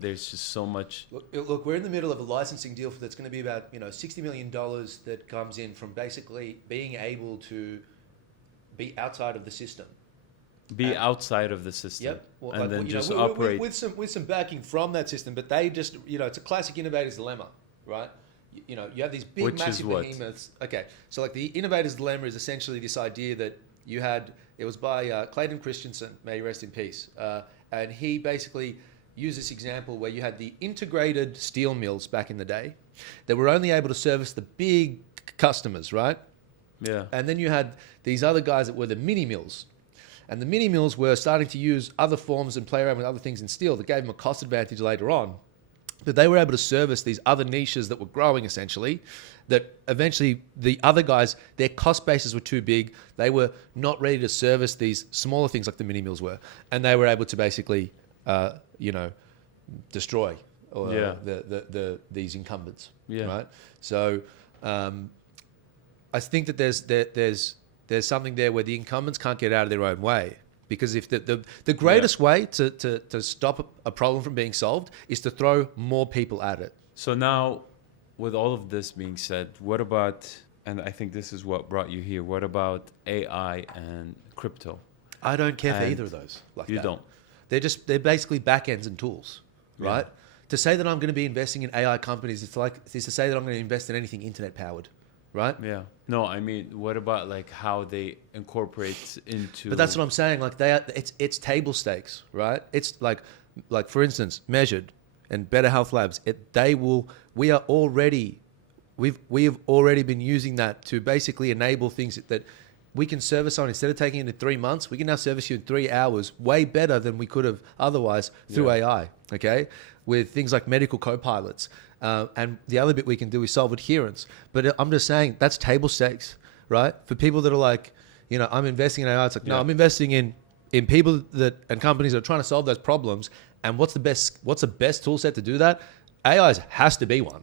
there's just so much. Look, we're in the middle of a licensing deal that's going to be about $60 million that comes in from basically being able to be outside of the system. Outside of the system, yep. Well, and then just operate with some backing from that system. But they just, it's a classic innovator's dilemma, right? You have these big, massive behemoths. Okay, so the innovator's dilemma is essentially this idea that you had. It was by Clayton Christensen, may he rest in peace, and he basically used this example where you had the integrated steel mills back in the day that were only able to service the big customers, right? Yeah. And then you had these other guys that were the mini mills. And the mini mills were starting to use other forms and play around with other things in steel that gave them a cost advantage later on. But they were able to service these other niches that were growing essentially, that eventually the other guys, their cost bases were too big. They were not ready to service these smaller things like the mini mills were. And they were able to basically, destroy these incumbents. Yeah. Right. So I think that there's something there where the incumbents can't get out of their own way, because if the greatest way to stop a problem from being solved is to throw more people at it. So now, with all of this being said, what about, and I think this is what brought you here, what about AI and crypto? I don't care for either of those. You don't? They're basically back ends and tools, right? Yeah. To say that I'm going to be investing in AI companies, it's to say that I'm going to invest in anything internet powered. Right? Yeah. No, I mean, what about how they incorporate into? But that's what I'm saying. It's table stakes, right? It's like for instance, Measured and Better Health Labs. We have already been using that to basically enable things that we can service someone instead of taking it in 3 months. We can now service you in 3 hours, way better than we could have otherwise through AI. Okay, with things like medical co-pilots, and the other bit we can do is solve adherence. But I'm just saying that's table stakes, right? For people that are like, I'm investing in AI. It's like, no, I'm investing in people and companies that are trying to solve those problems. And what's the best tool set to do that? AI has to be one.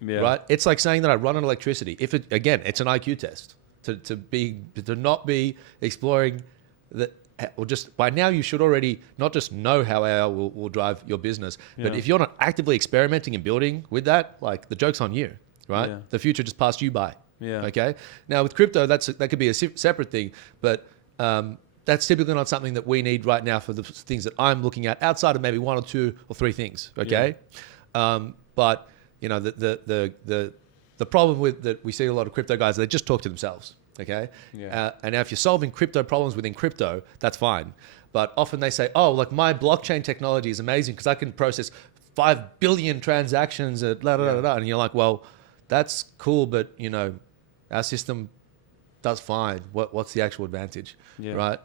Yeah. Right? It's like saying that I run on electricity. It's an IQ test to not be exploring that, or just by now you should already not just know how AI will drive your business, but if you're not actively experimenting and building with that, like the joke's on you, right? Yeah. The future just passed you by. Yeah. Okay. Now with crypto, that could be a separate thing, but that's typically not something that we need right now for the things that I'm looking at outside of maybe 1 or 2 or 3 things. Okay. Yeah. But the problem with that we see a lot of crypto guys, they just talk to themselves. Okay. Yeah. And now if you're solving crypto problems within crypto, that's fine. But often they say, oh, like my blockchain technology is amazing because I can process 5 billion transactions at blah, blah, blah, blah. And you're like, well, that's cool. But our system does fine. What's the actual advantage? Yeah. Right.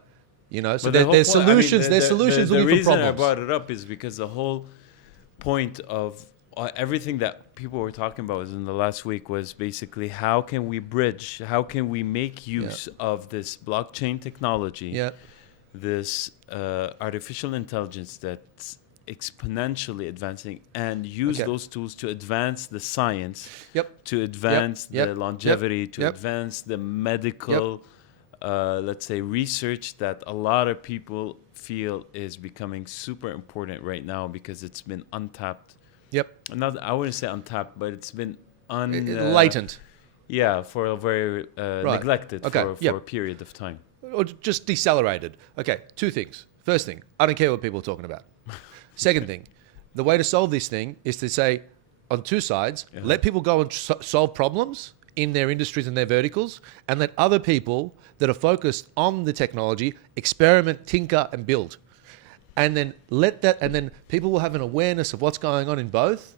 So there's solutions. There's solutions. The reason I brought it up is because the whole point of everything that people were talking about in the last week was basically how can we make use of this blockchain technology, this artificial intelligence that's exponentially advancing, and use those tools to advance the science, to advance the longevity, to advance the medical, let's say, research that a lot of people feel is becoming super important right now because it's been untapped. I wouldn't say untapped, but it's been latent. For a very neglected for a period of time. Or just decelerated. Okay, 2 things. First thing, I don't care what people are talking about. Second thing, the way to solve this thing is to say on 2 sides, let people go and solve problems in their industries and their verticals, and let other people that are focused on the technology experiment, tinker, and build. And then then people will have an awareness of what's going on in both.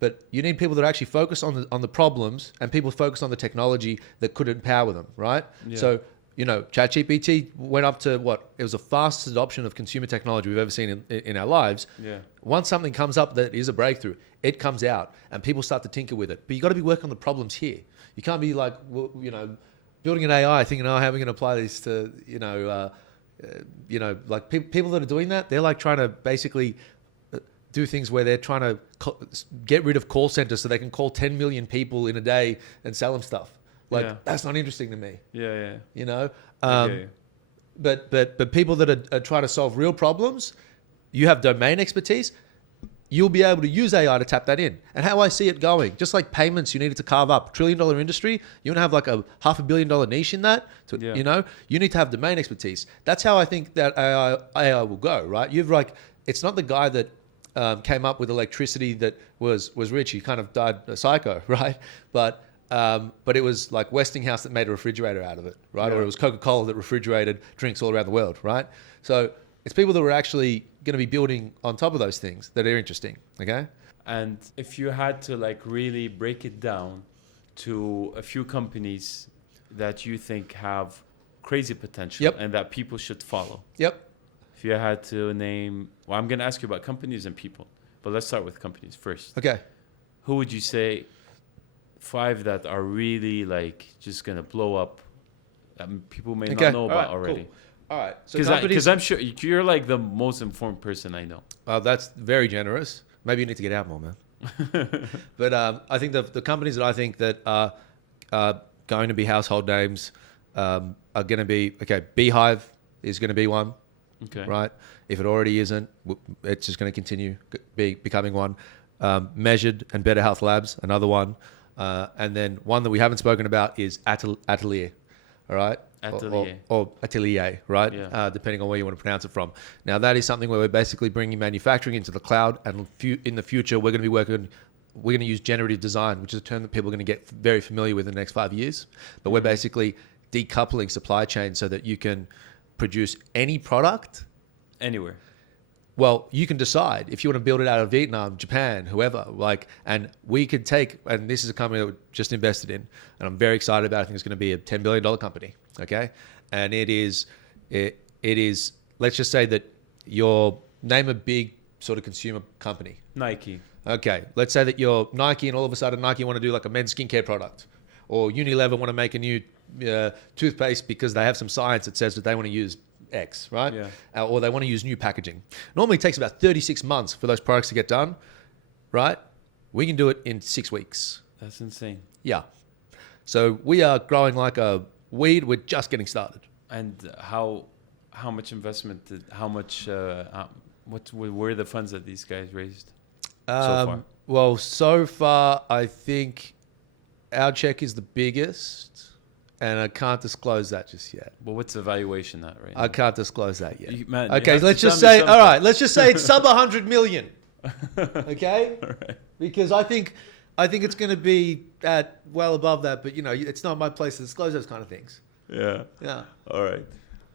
But you need people that actually focus on the problems, and people focus on the technology that could empower them, right? Yeah. So, ChatGPT went up to it was the fastest adoption of consumer technology we've ever seen in our lives. Yeah. Once something comes up that is a breakthrough, it comes out and people start to tinker with it. But you got to be working on the problems here. You can't be like, building an AI thinking, how are we going to apply this to, like people that are doing that, they're like trying to basically do things where they're trying to get rid of call centers so they can call 10 million people in a day and sell them stuff. That's not interesting to me. But people that are trying to solve real problems, you have domain expertise, you'll be able to use AI to tap that in. And how I see it going, just like payments, you needed to carve up $1 trillion industry. You want to have like a $500 million niche in that. You need to have domain expertise. That's how I think that AI will go, right? It's not the guy that came up with electricity that was rich. He kind of died a psycho, right? But it was like Westinghouse that made a refrigerator out of it, right? Yeah. Or it was Coca-Cola that refrigerated drinks all around the world, right? So it's people that were actually going to be building on top of those things that are interesting, okay? And if you had to really break it down to a few companies that you think have crazy potential and that people should follow. If you had to name, I'm going to ask you about companies and people, but let's start with companies first. Okay. Who would you say 5 that are really just going to blow up that people may not know about already? Cool. All right. So because I'm sure you're like the most informed person I know. That's very generous. Maybe you need to get out more, man. But I think the companies that I think that are going to be household names are going to be, beehiiv is going to be one. Okay. Right. If it already isn't, it's just going to continue becoming one. Measured and Better Health Labs, another one. And then one that we haven't spoken about is Atelier. All right. Or Atelier, right? Yeah. Depending on where you want to pronounce it from. Now, that is something where we're basically bringing manufacturing into the cloud. And in the future, we're going to use generative design, which is a term that people are going to get very familiar with in the next 5 years. But we're basically decoupling supply chain so that you can produce any product anywhere well, you can decide if you want to build it out of Vietnam, Japan, whoever, like, and we could take, and this is a company that we just invested in, and I'm very excited about it. I think it's going to be a $10 billion company. Okay. And it is, let's just say that name a big sort of consumer company. Nike. Okay. Let's say that you're Nike and all of a sudden Nike want to do like a men's skincare product, or Unilever want to make a new toothpaste because they have some science that says that they want to use X, right? Yeah. Or they want to use new packaging. Normally it takes about 36 months for those products to get done, right? We can do it in 6 weeks. That's insane. Yeah. So we are growing like a weed. We're just getting started. And how much investment what were the funds that these guys raised so far? Well, so far I think our check is the biggest. And I can't disclose that just yet. Well, what's the valuation at right now? I can't disclose that yet. Okay, let's just say, all right, let's just say it's sub 100 million. Okay? All right. Because I think it's going to be at well above that, but it's not my place to disclose those kind of things. Yeah. Yeah. All right.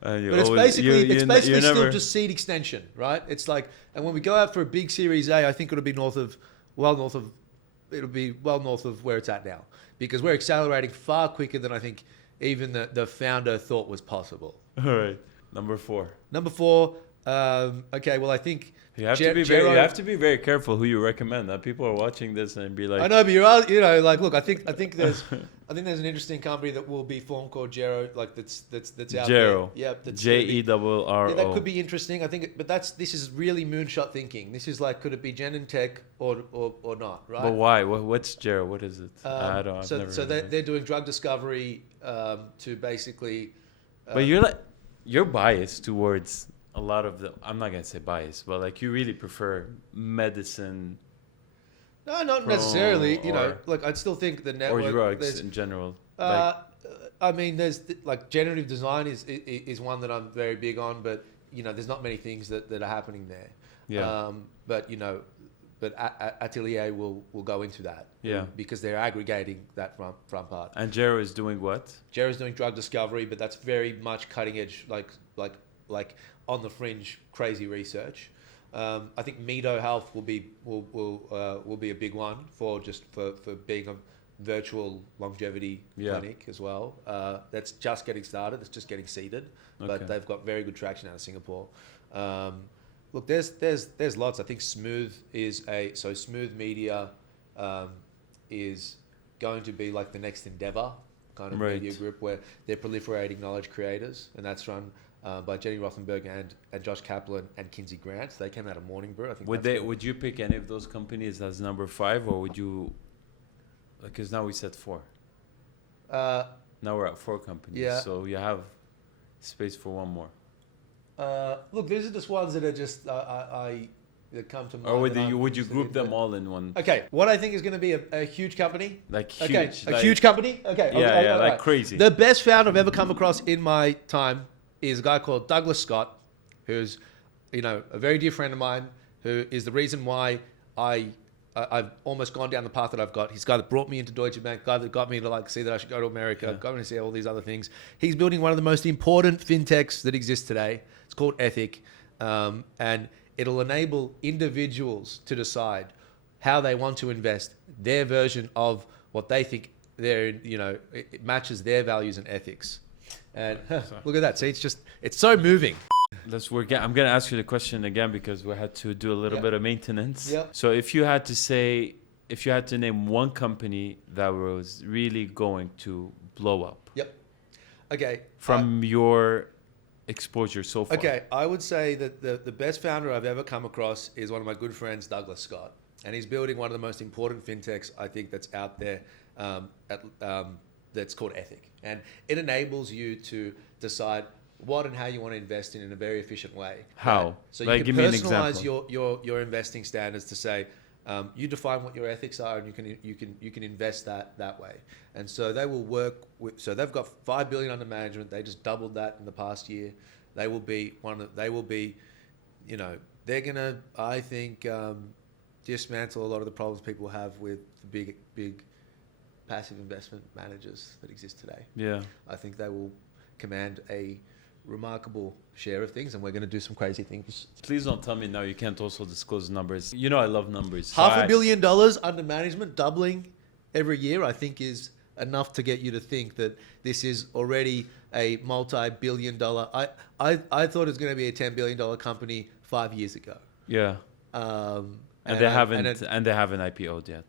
But it's basically still just seed extension, right? It's like, and when we go out for a big Series A, I think it'll be well north of where it's at now, because we're accelerating far quicker than I think even the founder thought was possible. All right. Number 4. Okay, well, I think you have to be very careful who you recommend. That people are watching this and be like, I know, but look, I think there's an interesting company that will be formed called Gero, like that's out Gero. there. Yeah, Gerro. Yeah, that could be interesting. I think, but this is really moonshot thinking. This is like, could it be Genentech or not, right? But why? What's Gero? What is it? I don't. So they're doing drug discovery to basically. But you're biased towards a lot of the. I'm not gonna say biased, but like you really prefer medicine. No, not necessarily. Like I'd still think the network or drugs in general. I mean, there's like generative design is one that I'm very big on, but there's not many things that are happening there. Yeah. But Atelier will go into that. Yeah. Because they're aggregating that front part. And Gero is doing what? Gero is doing drug discovery, but that's very much cutting edge, like on the fringe, crazy research. I think Medo Health will be a big one for being a virtual longevity clinic as well. That's just getting started. It's just getting seeded, but they've got very good traction out of Singapore. Look, there's lots. I think Smooth Media is going to be like the next endeavor kind of media group where they're proliferating knowledge creators, and that's run by Jenny Rothenberg and Josh Kaplan and Kinsey Grant. They came out of Morning Brew. I think. Would you pick any of those companies as number 5, or would you? Because now we said 4. Now we're at 4 companies. Yeah. So you have space for one more. Look, these are just ones that are just that come to mind. Or would you group them all in one? Okay, what I think is going to be a huge company. Like huge. Okay, a huge company. Okay. Yeah, like right. Crazy. The best founder I've ever come across in my time is a guy called Douglas Scott, who's a very dear friend of mine, who is the reason why I've almost gone down the path that I've got. He's the guy that brought me into Deutsche Bank, guy that got me to see that I should go to America, got me to see all these other things. He's building one of the most important fintechs that exists today. It's called Ethic, and it'll enable individuals to decide how they want to invest, their version of what they think it matches their values and ethics. And look at that. See, it's so moving. I'm going to ask you the question again because we had to do a little bit of maintenance. Yep. So if you had to name one company that was really going to blow up. Yep. Okay. From your exposure so far. Okay. I would say that the best founder I've ever come across is one of my good friends, Douglas Scott. And he's building one of the most important fintechs, I think, that's out there that's called Ethic. And it enables you to decide what and how you want to invest in a very efficient way. How? Right? So like, you can give me an personalize example. your investing standards to say, you define what your ethics are, and you can invest that way. And so they will work with. So they've got $5 billion under management. They just doubled that in the past year. They will be they're gonna, I think, dismantle a lot of the problems people have with the big passive investment managers that exist today. Yeah. I think they will command a remarkable share of things, and we're going to do some crazy things. Please don't tell me now you can't also disclose numbers. You know I love numbers. $500 million under management, doubling every year, I think is enough to get you to think that this is already a multi-billion dollar. I thought it was going to be a $10 billion company 5 years ago. Yeah. And they haven't IPO'd yet.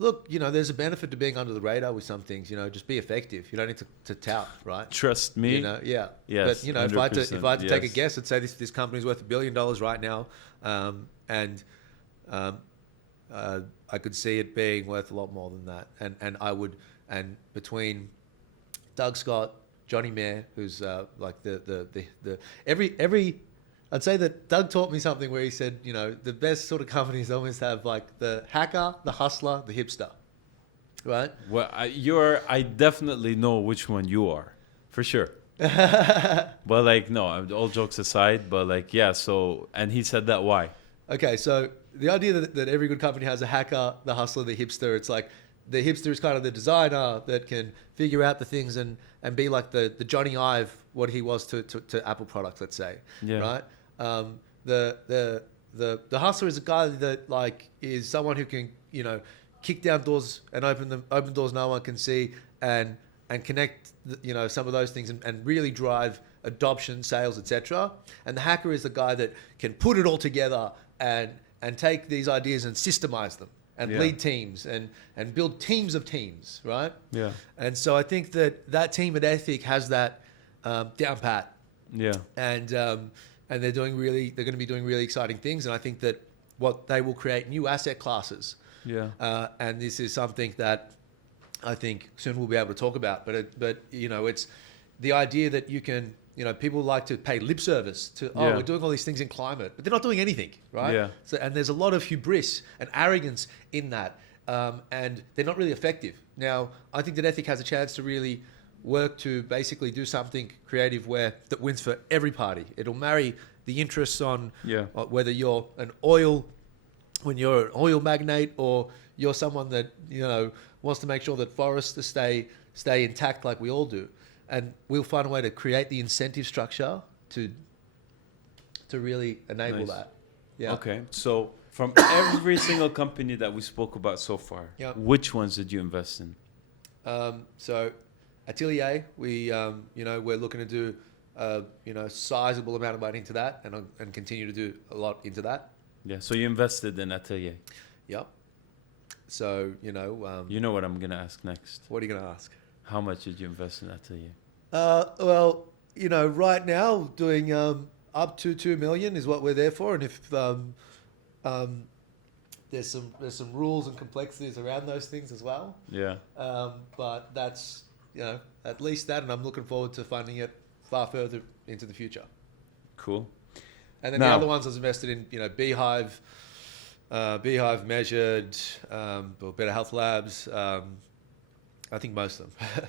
Look, you know, there's a benefit to being under the radar with some things. You know, just be effective. You don't need to tout, right? Trust me. You know, yeah. Yes. But you know, if I had to yes. take a guess, I'd say this company's worth $1 billion right now, and I could see it being worth a lot more than that. And between Doug Scott, Johnny Mayer, who's like every I'd say that Doug taught me something where he said, you know, the best sort of companies always have like the hacker, the hustler, the hipster, right? Well, I definitely know which one you are, for sure. But like, no, all jokes aside, but like, yeah, so, and he said that why? Okay, so the idea that every good company has a hacker, the hustler, the hipster, it's like the hipster is kind of the designer that can figure out the things and be like the Johnny Ive, what he was to Apple products, let's say, yeah. right? The hustler is a guy that like is someone who can, you know, kick down doors and open doors no one can see and connect, you know, some of those things and really drive adoption, sales, etc. And the hacker is the guy that can put it all together and take these ideas and systemize them and yeah. lead teams and build teams of teams, right? Yeah. And so I think that team at Ethic has that down pat. Yeah. And they're going to be doing really exciting things. And I think that what they will create new asset classes. Yeah. And this is something that I think soon we'll be able to talk about. But you know, it's the idea that you can, you know, people like to pay lip service to, yeah. we're doing all these things in climate, but they're not doing anything, right? Yeah. So, and there's a lot of hubris and arrogance in that. And they're not really effective. Now, I think that Ethic has a chance to really work to basically do something creative that wins for every party. It'll marry the interests on whether you're an oil magnate or you're someone that, you know, wants to make sure that forests stay intact like we all do. And we'll find a way to create the incentive structure to really enable that. Yeah. Okay. So from every single company that we spoke about so far, yep. which ones did you invest in? So Attia, we're looking to do sizable amount of money into that and continue to do a lot into that. Yeah. So you invested in Atelier. Yep. So, you know what I'm going to ask next. What are you going to ask? How much did you invest in Atelier? Well, you know, right now doing up to 2 million is what we're there for. And if there's some rules and complexities around those things as well. Yeah. But that's, you know, at least that, and I'm looking forward to funding it far further into the future. Cool. And then the other ones I was invested in, you know, beehiiv, Measured, Better Health Labs. I think most of them.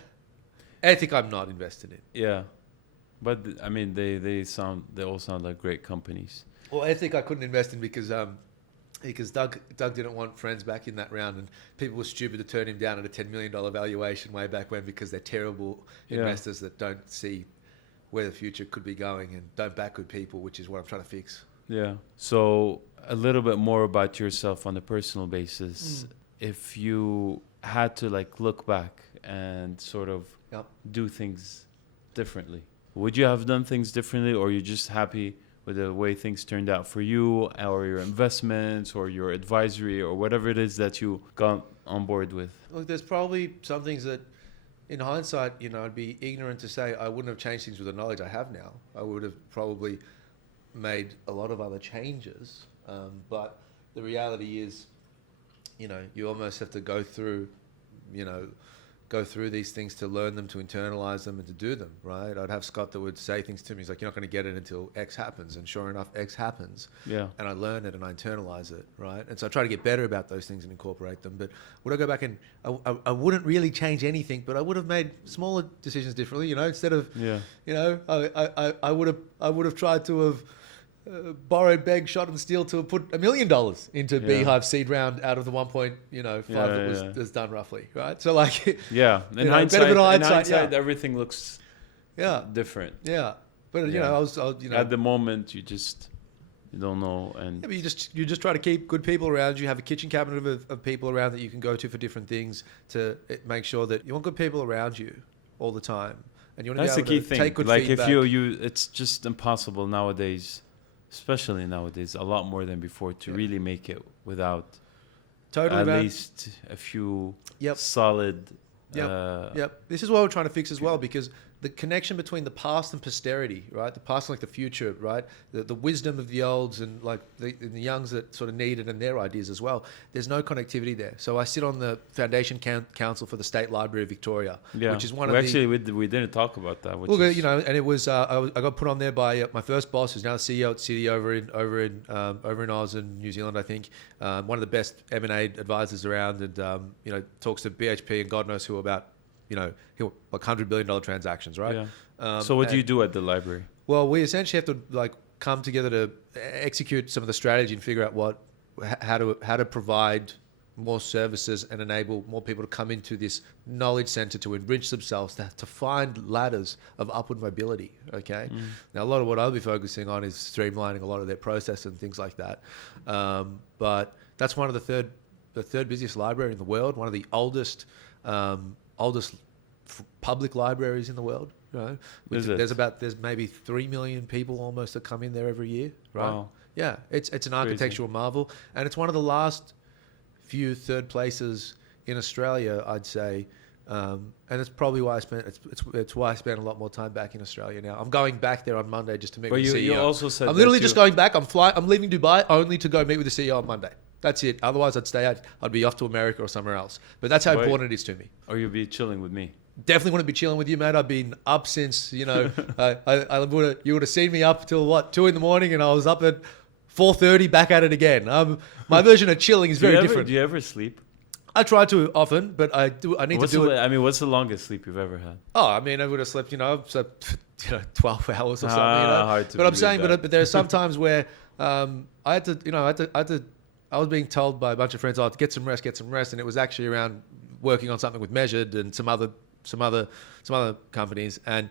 Ethic, I'm not invested in. Yeah, but I mean, they all sound like great companies. Well, Ethic I couldn't invest in because Doug didn't want friends back in that round, and people were stupid to turn him down at a $10 million valuation way back when because they're terrible investors that don't see where the future could be going and don't back good people, which is what I'm trying to fix. Yeah. So a little bit more about yourself on a personal basis. If you had to like look back and sort of do things differently, would you have done things differently, or are you just happy with the way things turned out for you, or your investments, or your advisory, or whatever it is that you got on board with? Look, there's probably some things that, in hindsight, you know, I'd be ignorant to say I wouldn't have changed things with the knowledge I have now. I would have probably made a lot of other changes. But the reality is, you know, you almost have to go through these things to learn them, to internalize them, and to do them, right? I'd have Scott that would say things to me. He's like, you're not going to get it until X happens. And sure enough, X happens. Yeah. And I learn it and I internalize it, right? And so I try to get better about those things and incorporate them. But would I go back and I wouldn't really change anything, but I would have made smaller decisions differently, you know, instead of, you know, I would have tried to have borrowed, begged, shot and steal to have put $1 million into beehiiv seed round out of the 1.5 that was done roughly, right? So like, in hindsight, everything looks different. Yeah. But you know, I was you know, at the moment you don't know, and yeah, but you just try to keep good people around you. Have a kitchen cabinet of people around that you can go to for different things to make sure that you want good people around you all the time, and you want that's to the be able key to thing. take good Like feedback. if you, it's just impossible nowadays, especially nowadays, a lot more than before, to really make it without Totally, at man. least a few Yep. solid. Yep. This is what we're trying to fix as well, because the connection between the past and posterity, right? The past and like the future, right? The wisdom of the olds and like the youngs that sort of need it and their ideas as well. There's no connectivity there. So I sit on the Foundation Council for the State Library of Victoria, which is one of actually we didn't talk about that. Which well, is, you know, and it was I got put on there by my first boss, who's now the CEO at City over in Oz and New Zealand, I think. One of the best M&A advisors around, and you know, talks to BHP and God knows who about, you know, like $100 billion transactions, right? Yeah. So what do you do at the library? Well, we essentially have to like come together to execute some of the strategy and figure out how to provide more services and enable more people to come into this knowledge center to enrich themselves, to find ladders of upward mobility. Okay. Now, a lot of what I'll be focusing on is streamlining a lot of their process and things like that. But that's one of the third busiest library in the world, one of the oldest public libraries in the world. You know, there's maybe 3 million people almost that come in there every year, right? Wow. Yeah, it's an architectural marvel, and it's one of the last few third places in Australia, I'd say, and it's probably why it's why I spent a lot more time back in Australia now. I'm going back there on Monday just to meet with the CEO. You also said I'm literally just going back. I'm leaving Dubai only to go meet with the CEO on Monday. That's it. Otherwise, I'd be off to America or somewhere else. But that's how important it is to me. Or you'll be chilling with me. Definitely want to be chilling with you, mate. I've been up since, you know, you would have seen me up till 2 a.m, and I was up at 4:30 back at it again. My version of chilling is very different. Do you ever sleep? I try to often, but I need to do it. I mean, what's the longest sleep you've ever had? Oh, I mean, I would have slept, 12 hours or something. Hard to but I'm saying, but there are some times where I was being told by a bunch of friends, get some rest, and it was actually around working on something with Measured and some other companies, and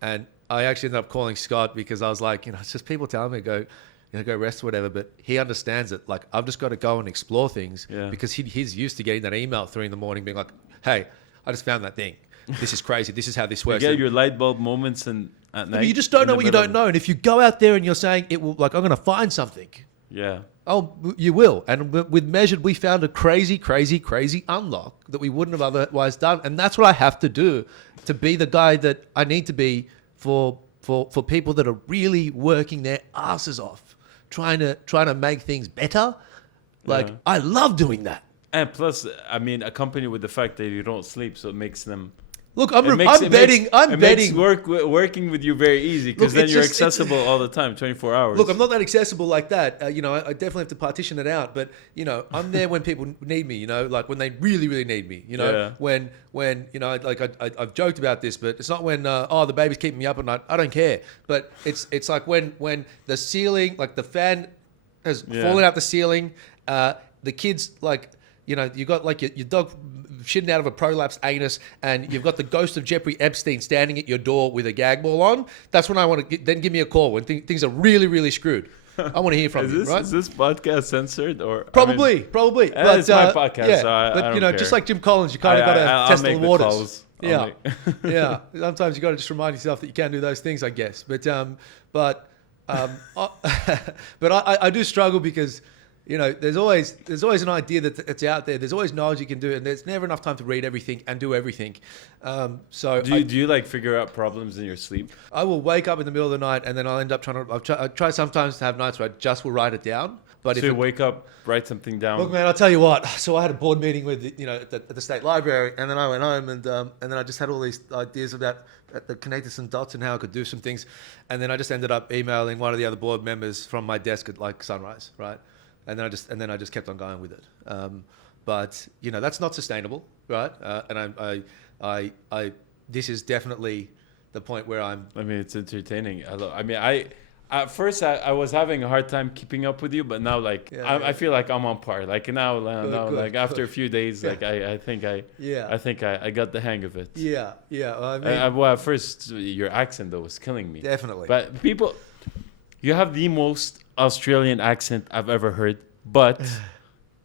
I actually ended up calling Scott because I was like, it's just people telling me go rest or whatever, but he understands it. Like, I've just got to go and explore things because he's used to getting that email at 3 a.m, being like, hey, I just found that thing. This is crazy. This is how this works. You get your light bulb moments at night. But you just don't know what you don't know. And if you go out there and you're saying it will, like, I'm going to find something. Yeah. Oh, you will. And with Measured, we found a crazy, crazy, crazy unlock that we wouldn't have otherwise done. And that's what I have to do to be the guy that I need to be for people that are really working their asses off, trying to make things better. Like, I love doing that. And plus, I mean, accompanied with the fact that you don't sleep, so it makes them... Look, I'm betting. It makes working with you very easy because then you're accessible all the time, 24 hours. Look, I'm not that accessible like that. I definitely have to partition it out. But I'm there when people need me. Like when they really, really need me. When I've joked about this, but it's not when the baby's keeping me up at night. I don't care. But it's like when the ceiling, like the fan, has fallen out the ceiling. The kids you got like your dog shitting out of a prolapsed anus, and you've got the ghost of Jeffrey Epstein standing at your door with a gag ball on. That's when I want to then give me a call when things are really, really screwed. I want to hear from you, right? Is this podcast censored or probably? But it's my podcast. Yeah, so I don't care. Just like Jim Collins, you kind of got to test the waters. Yeah. Sometimes you got to just remind yourself that you can do those things, I guess. But I do struggle because. There's always an idea that it's out there. There's always knowledge you can do, and there's never enough time to read everything and do everything. So do you like figure out problems in your sleep? I will wake up in the middle of the night, and then I'll end up I try sometimes to have nights where I just will write it down. But so you wake up, write something down. Look, man, I'll tell you what. So I had a board meeting with at the state library, and then I went home, and then I just had all these ideas about the connected some dots and how I could do some things, and then I just ended up emailing one of the other board members from my desk at like sunrise, right? And then I just kept on going with it. But that's not sustainable, right? And I this is definitely the point where I'm. I mean, it's entertaining. At first, I was having a hard time keeping up with you, but now, like, I feel like I'm on par. Like now, Good, like after a few days, Yeah. like I think I got the hang of it. Yeah. Well, I mean, Well, at first, your accent though was killing me. definitely. But people, you have the most Australian accent I've ever heard. But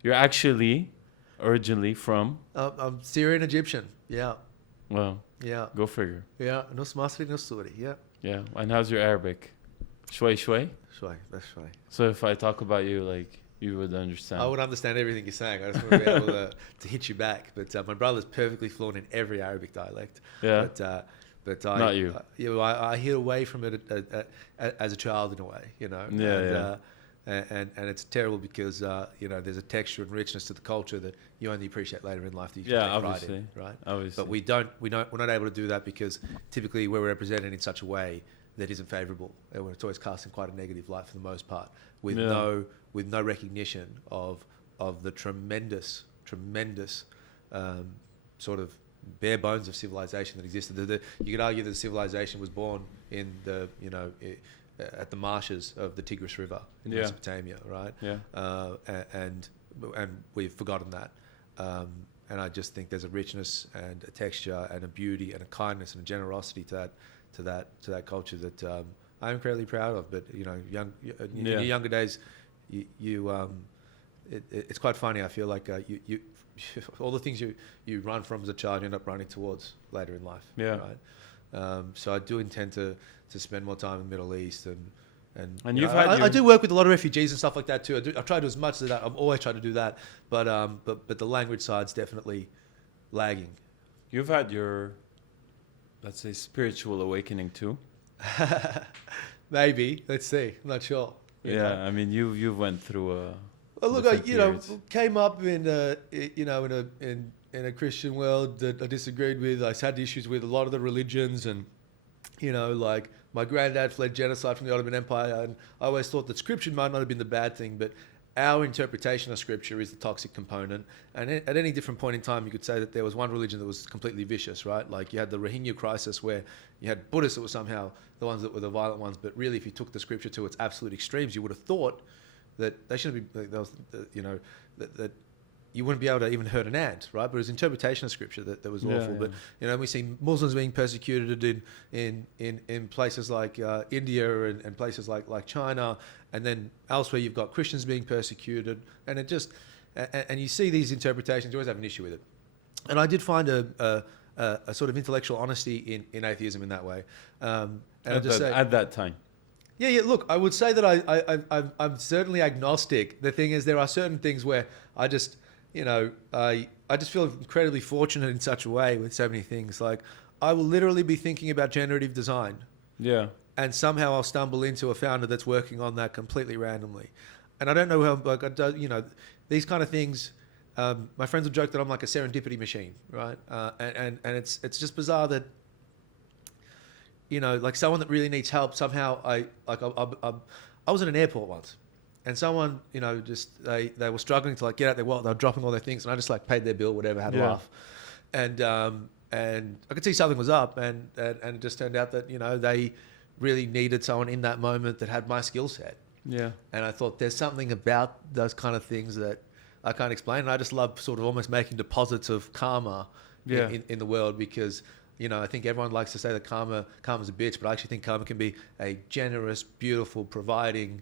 you're actually originally from. I'm Syrian Egyptian. Yeah. Well, Yeah. go figure. Yeah. No Masri, no Suri. Yeah. Yeah. And how's your Arabic? Shway shway. Shway. That's shway. So if I talk about you, like, you would understand. I would understand everything you're saying. I just want to be able to hit you back. But my brother's perfectly fluent in every Arabic dialect. Yeah. But I, Not you. I hear away from it as a child in a way, you know. Yeah. And it's terrible because there's a texture and richness to the culture that you only appreciate later in life that you can take obviously. pride in, right? Obviously. But we're not able to do that because typically we're represented in such a way that isn't favourable. And it's always cast in quite a negative light for the most part, with no recognition of the tremendous sort of bare bones of civilization that existed. You could argue that civilization was born in at the marshes of the Tigris River in Mesopotamia, right? Yeah. And we've forgotten that. And I just think there's a richness and a texture and a beauty and a kindness and a generosity to that culture that I'm incredibly proud of. But in your younger days, it's quite funny. I feel like you all the things you run from as a child, you end up running towards later in life. Yeah. Right. So I do intend to spend more time in the Middle East and I do work with a lot of refugees and stuff like that too. I try to do as much as that. I've always tried to do that, but the language side's definitely lagging. You've had your, let's say, spiritual awakening too. Maybe. Let's see. I'm not sure. You know? I mean, you went through a. Well, look, I came up in a Christian world that I disagreed with. I had issues with a lot of the religions, and like my granddad fled genocide from the Ottoman Empire, and I always thought that scripture might not have been the bad thing, but our interpretation of scripture is the toxic component. And at any different point in time, you could say that there was one religion that was completely vicious, right? Like you had the Rohingya crisis where you had Buddhists that were somehow the ones that were the violent ones, but really if you took the scripture to its absolute extremes, you would have thought that they shouldn't be, that you wouldn't be able to even hurt an ant, right? But it was interpretation of scripture that was awful. But we see Muslims being persecuted in places like India and places like China, and then elsewhere you've got Christians being persecuted, and it just and you see these interpretations, you always have an issue with it. And I did find a sort of intellectual honesty in atheism in that way. And at that time. Yeah. Look, I would say that I'm certainly agnostic. The thing is, there are certain things where I just, I just feel incredibly fortunate in such a way with so many things. Like, I will literally be thinking about generative design. Yeah. And somehow I'll stumble into a founder that's working on that completely randomly. And I don't know how, these kind of things, my friends will joke that I'm like a serendipity machine, right? And it's just bizarre that, like someone that really needs help, somehow I was at an airport once, and someone, they were struggling to like get out their wallet. They were dropping all their things, and I just like paid their bill, whatever, had a laugh, and I could see something was up, and it just turned out that they really needed someone in that moment that had my skill set. Yeah. And I thought there's something about those kind of things that I can't explain, and I just love sort of almost making deposits of karma in the world, because I think everyone likes to say that karma's a bitch, but I actually think karma can be a generous, beautiful, providing,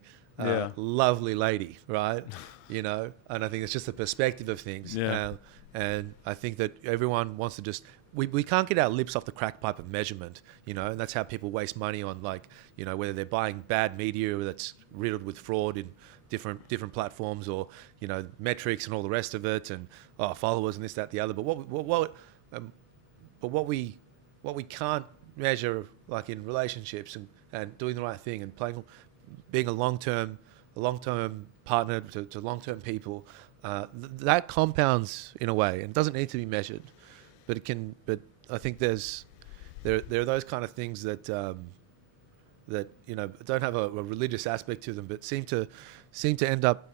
lovely lady, right? And I think it's just the perspective of things. Yeah. And I think that everyone wants to just, we can't get our lips off the crack pipe of measurement, and that's how people waste money on, like, whether they're buying bad media that's riddled with fraud in different platforms, or, metrics and all the rest of it, and followers and this, that, the other. But what we can't measure, like in relationships and doing the right thing and being a long-term partner to long-term people, that compounds in a way, and doesn't need to be measured, but it can. But I think there are those kind of things that don't have a religious aspect to them, but seem to end up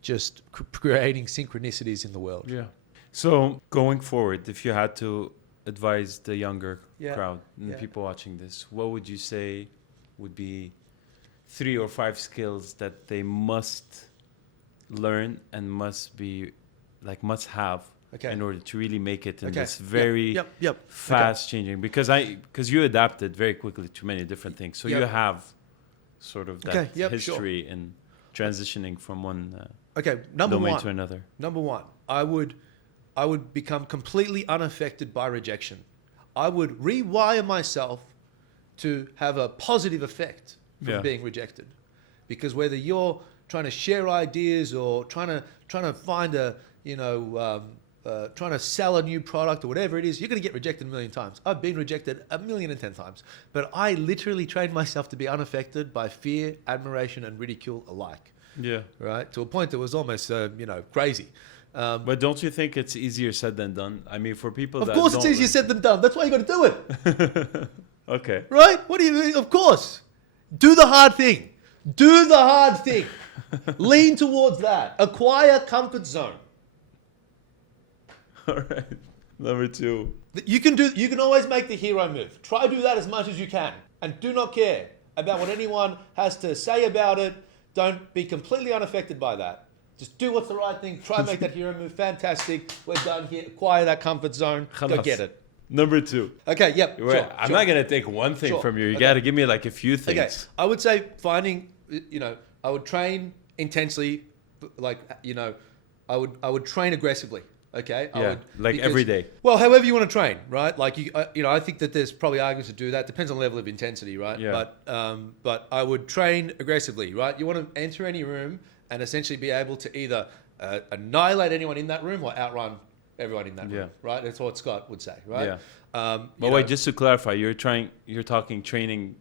just creating synchronicities in the world. Yeah. So going forward, if you had to advise the younger crowd and people watching this, what would you say would be 3 or 5 skills that they must learn and must have Okay. in order to really make it in Okay. this very Yep. fast changing, because you adapted very quickly to many different things, so Yep. you have sort of that Okay, yep, history in transitioning from one Okay. Number domain one. to another. Number one, I would become completely unaffected by rejection. I would rewire myself to have a positive effect from being rejected, because whether you're trying to share ideas or trying to find trying to sell a new product or whatever it is, you're going to get rejected a million times. I've been rejected 1,010,000 times, but I literally trained myself to be unaffected by fear, admiration, and ridicule alike. Yeah. Right, to a point that was almost crazy. But don't you think it's easier said than done? I mean, for people Of that course, it's don't easier said than done. That's why you got to do it. Okay. Right? What do you mean? Of course. Do the hard thing. Do the hard thing. Lean towards that. Acquire comfort zone. All right. Number 2. You can always make the hero move. Try to do that as much as you can. And do not care about what anyone has to say about it. Don't be completely unaffected by that. Just do what's the right thing. Try and make that hero move. Fantastic. We're done here. Acquire that comfort zone. Go get it. Number 2. Okay, yep. Sure, I'm not going to take one thing from you. You got to give me like a few things. Okay, I would say I would train intensely, I would train aggressively. Okay, every day. Well, however you want to train, right? Like I think that there's probably arguments to do that. Depends on the level of intensity, right? Yeah. But I would train aggressively, right? You want to enter any room and essentially be able to either annihilate anyone in that room or outrun everyone in that room, right? That's what Scott would say, right? Yeah. But wait, just to clarify, you're talking training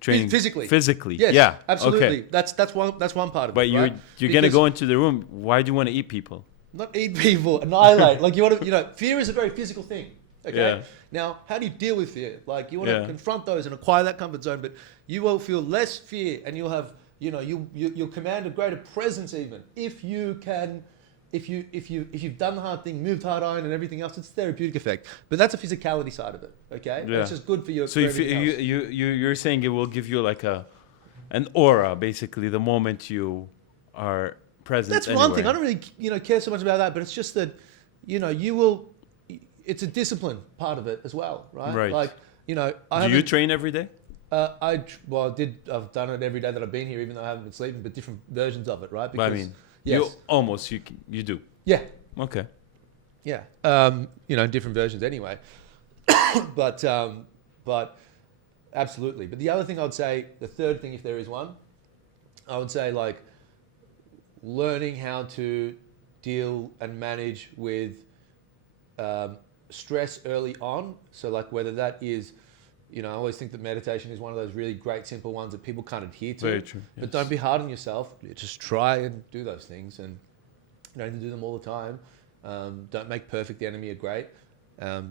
physically. Physically, yes, yeah, absolutely. Okay. That's one part of it. But you're gonna go into the room. Why do you want to eat people? Not eat people, annihilate. Like you want to, fear is a very physical thing. Okay. Yeah. Now, how do you deal with fear? Like you want to confront those and acquire that comfort zone, but you will feel less fear, and you'll have, you'll command a greater presence even if you can. If you've done the hard thing, moved hard iron and everything else, it's therapeutic effect. But that's a physicality side of it, okay? Yeah. It's just good for your. So you're saying it will give you like an aura, basically, the moment you are present. That's one thing. I don't really care so much about that, but it's just that you will. It's a discipline part of it as well, right? Right. Like do you train every day? I've done it every day that I've been here, even though I haven't been sleeping, but different versions of it, right? Because, but I mean. Yes. You do. Yeah. Okay. Yeah. Different versions anyway. but absolutely. But the other thing I would say, the third thing, if there is one, I would say like learning how to deal and manage with stress early on. So like whether that is, I always think that meditation is one of those really great, simple ones that people can't adhere to. Very true. But don't be hard on yourself. Just try and do those things, and you don't have to do them all the time. Don't make perfect the enemy of great.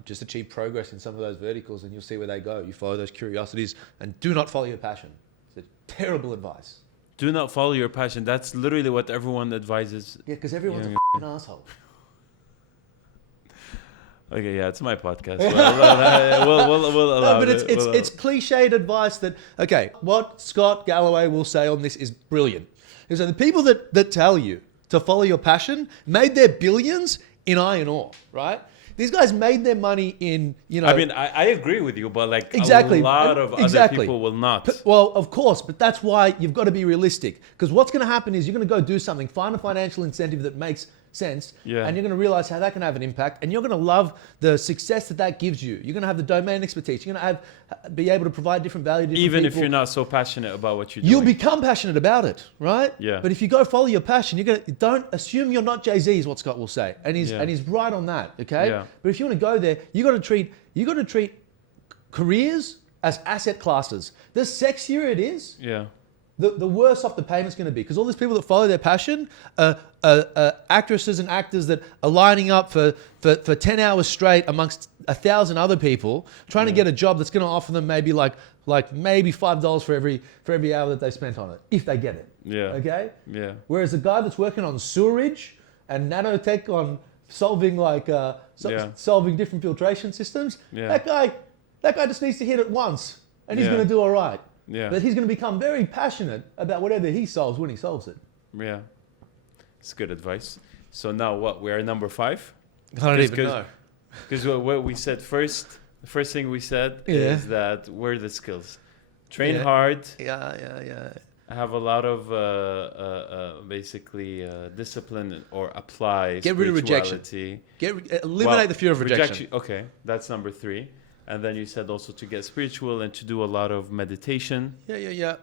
Just achieve progress in some of those verticals, and you'll see where they go. You follow those curiosities, and do not follow your passion. It's a terrible advice. Do not follow your passion. That's literally what everyone advises. Yeah, because everyone's a f***ing asshole. Okay, yeah, it's my podcast. We'll allow but it's cliched advice that, okay, what Scott Galloway will say on this is brilliant. He said the people that tell you to follow your passion made their billions in iron ore, right? These guys made their money in, I mean, I agree with you, but like exactly. a lot of other people will not. Well, of course, but that's why you've got to be realistic. Because what's going to happen is you're going to go do something, find a financial incentive that makes sense, and you're going to realize how that can have an impact, and you're going to love the success that gives you. You're going to have the domain expertise. You're going to be able to provide different value to different even people. If you're not so passionate about what you're doing. You'll become passionate about it, right? Yeah. But if you go follow your passion, don't assume you're not Jay-Z, is what Scott will say, and he's right on that. Okay. Yeah. But if you want to go there, you got to treat careers as asset classes. The sexier it is, the worse off the payment's going to be, because all these people that follow their passion are actresses and actors that are lining up for 10 hours straight amongst 1,000 other people trying to get a job that's going to offer them maybe maybe $5 for every hour that they spent on it, if they get it. Yeah. Okay. Yeah. Whereas the guy that's working on sewerage and nanotech on solving solving different filtration systems, that guy just needs to hit it once and he's going to do all right. Yeah. But he's going to become very passionate about whatever he solves when he solves it. Yeah. It's good advice. So now what? We are number 5? I don't even know. Because what we said first, the first thing we said is that we're the skills. Train hard. Yeah. Have a lot of basically discipline or apply Get rid of rejection. Eliminate the fear of rejection. Okay, that's number 3. And then you said also to get spiritual and to do a lot of meditation. Yeah.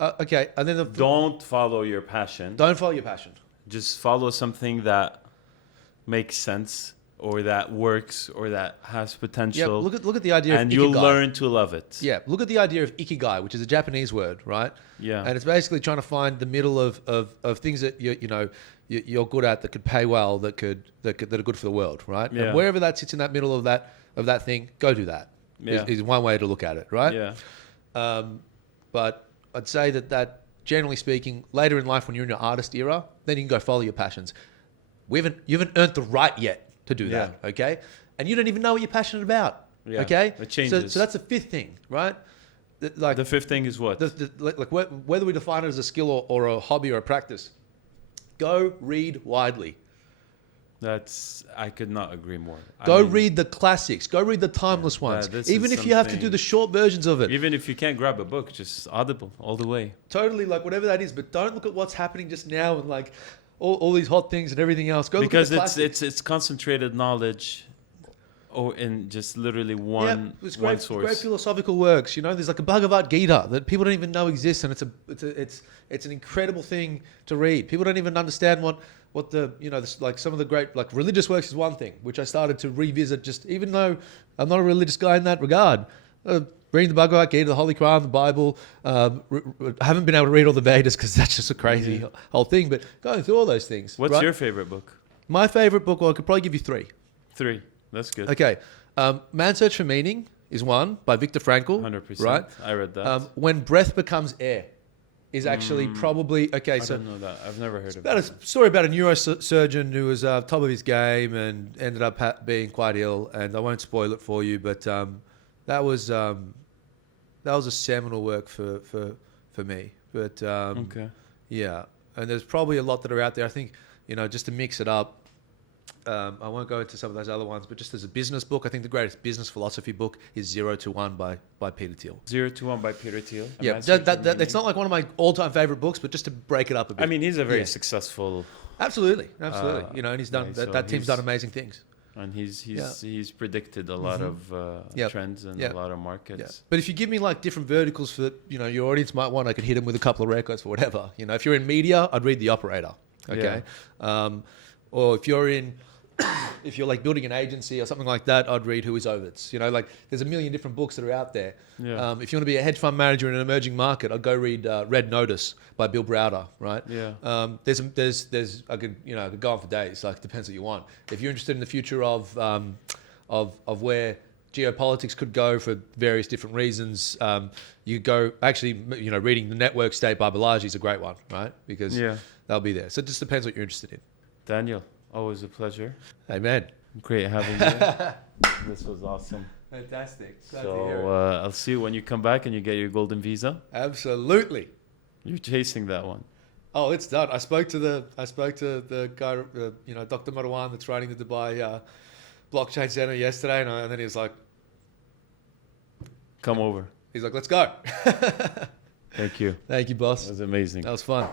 Okay, and then don't follow your passion. Don't follow your passion. Just follow something that makes sense or that works or that has potential. Yeah, look at the idea and of ikigai. You'll learn to love it. Yeah, look at the idea of ikigai, which is a Japanese word, right? Yeah. And it's basically trying to find the middle of things that you're good at that could pay well, that are good for the world, right? Yeah. And wherever that sits in that middle of that thing, go do that. Yeah. Is one way to look at it, right? Yeah. But I'd say that generally speaking, later in life when you're in your artist era, then you can go follow your passions. You haven't earned the right yet to do that, okay? And you don't even know what you're passionate about, okay? It changes. So that's the 5th thing, right? Like the 5th thing is what? Whether we define it as a skill or a hobby or a practice, go read widely. I could not agree more. Go read the classics. Go read the timeless ones. Even if you have to do the short versions of it. Even if you can't grab a book, just Audible all the way. Totally, like whatever that is. But don't look at what's happening just now and like all these hot things and everything else. Go because look at the classics. it's concentrated knowledge, in just literally one source. Great philosophical works. There's like a Bhagavad Gita that people don't even know exists, and it's an incredible thing to read. People don't even understand what the like some of the great like religious works is one thing, which I started to revisit. Just even though I'm not a religious guy in that regard, reading the Bhagavad Gita, the Holy Quran, the Bible. I haven't been able to read all the Vedas because that's just a crazy whole thing. But going through all those things. What's your favorite book? My favorite book, well, I could probably give you 3. 3. That's good. Okay. Man's Search for Meaning is one by Viktor Frankl. 100%. Right? I read that. When Breath Becomes Air is actually probably... Okay, I don't know that. I've never heard of it. It's about a story about a neurosurgeon who was top of his game and ended up being quite ill. And I won't spoil it for you, but that was a seminal work for me. But okay. Yeah. And there's probably a lot that are out there. I think, just to mix it up, I won't go into some of those other ones, but just as a business book, I think the greatest business philosophy book is 0 to 1 by Peter Thiel. 0 to 1 by Peter Thiel. Yeah, it's not like one of my all-time favorite books, but just to break it up a bit. I mean, he's a very successful... Absolutely. And he's done... that team's done amazing things. And he's predicted a lot of trends and a lot of markets. Yeah. But if you give me like different verticals for your audience might want, I could hit them with a couple of records for whatever. If you're in media, I'd read The Operator. Okay. Yeah. Or if you're like building an agency or something like that, I'd read Who is Ovitz. Like there's a million different books that are out there. Yeah. If you want to be a hedge fund manager in an emerging market, I'd go read Red Notice by Bill Browder, right? Yeah. There's I could go on for days. Like depends what you want. If you're interested in the future of where geopolitics could go for various different reasons, you go reading The Network State by Balaji is a great one, right? Because they'll be there. So it just depends what you're interested in. Daniel, always a pleasure. Amen. Great having you. This was awesome. Fantastic. So I'll see you when you come back and you get your golden visa. Absolutely. You're chasing that one. Oh, it's done. I spoke to the guy, Dr. Marwan that's running the Dubai blockchain center yesterday, and then he was like, "Come over." He's like, "Let's go." Thank you. Thank you, boss. It was amazing. That was fun.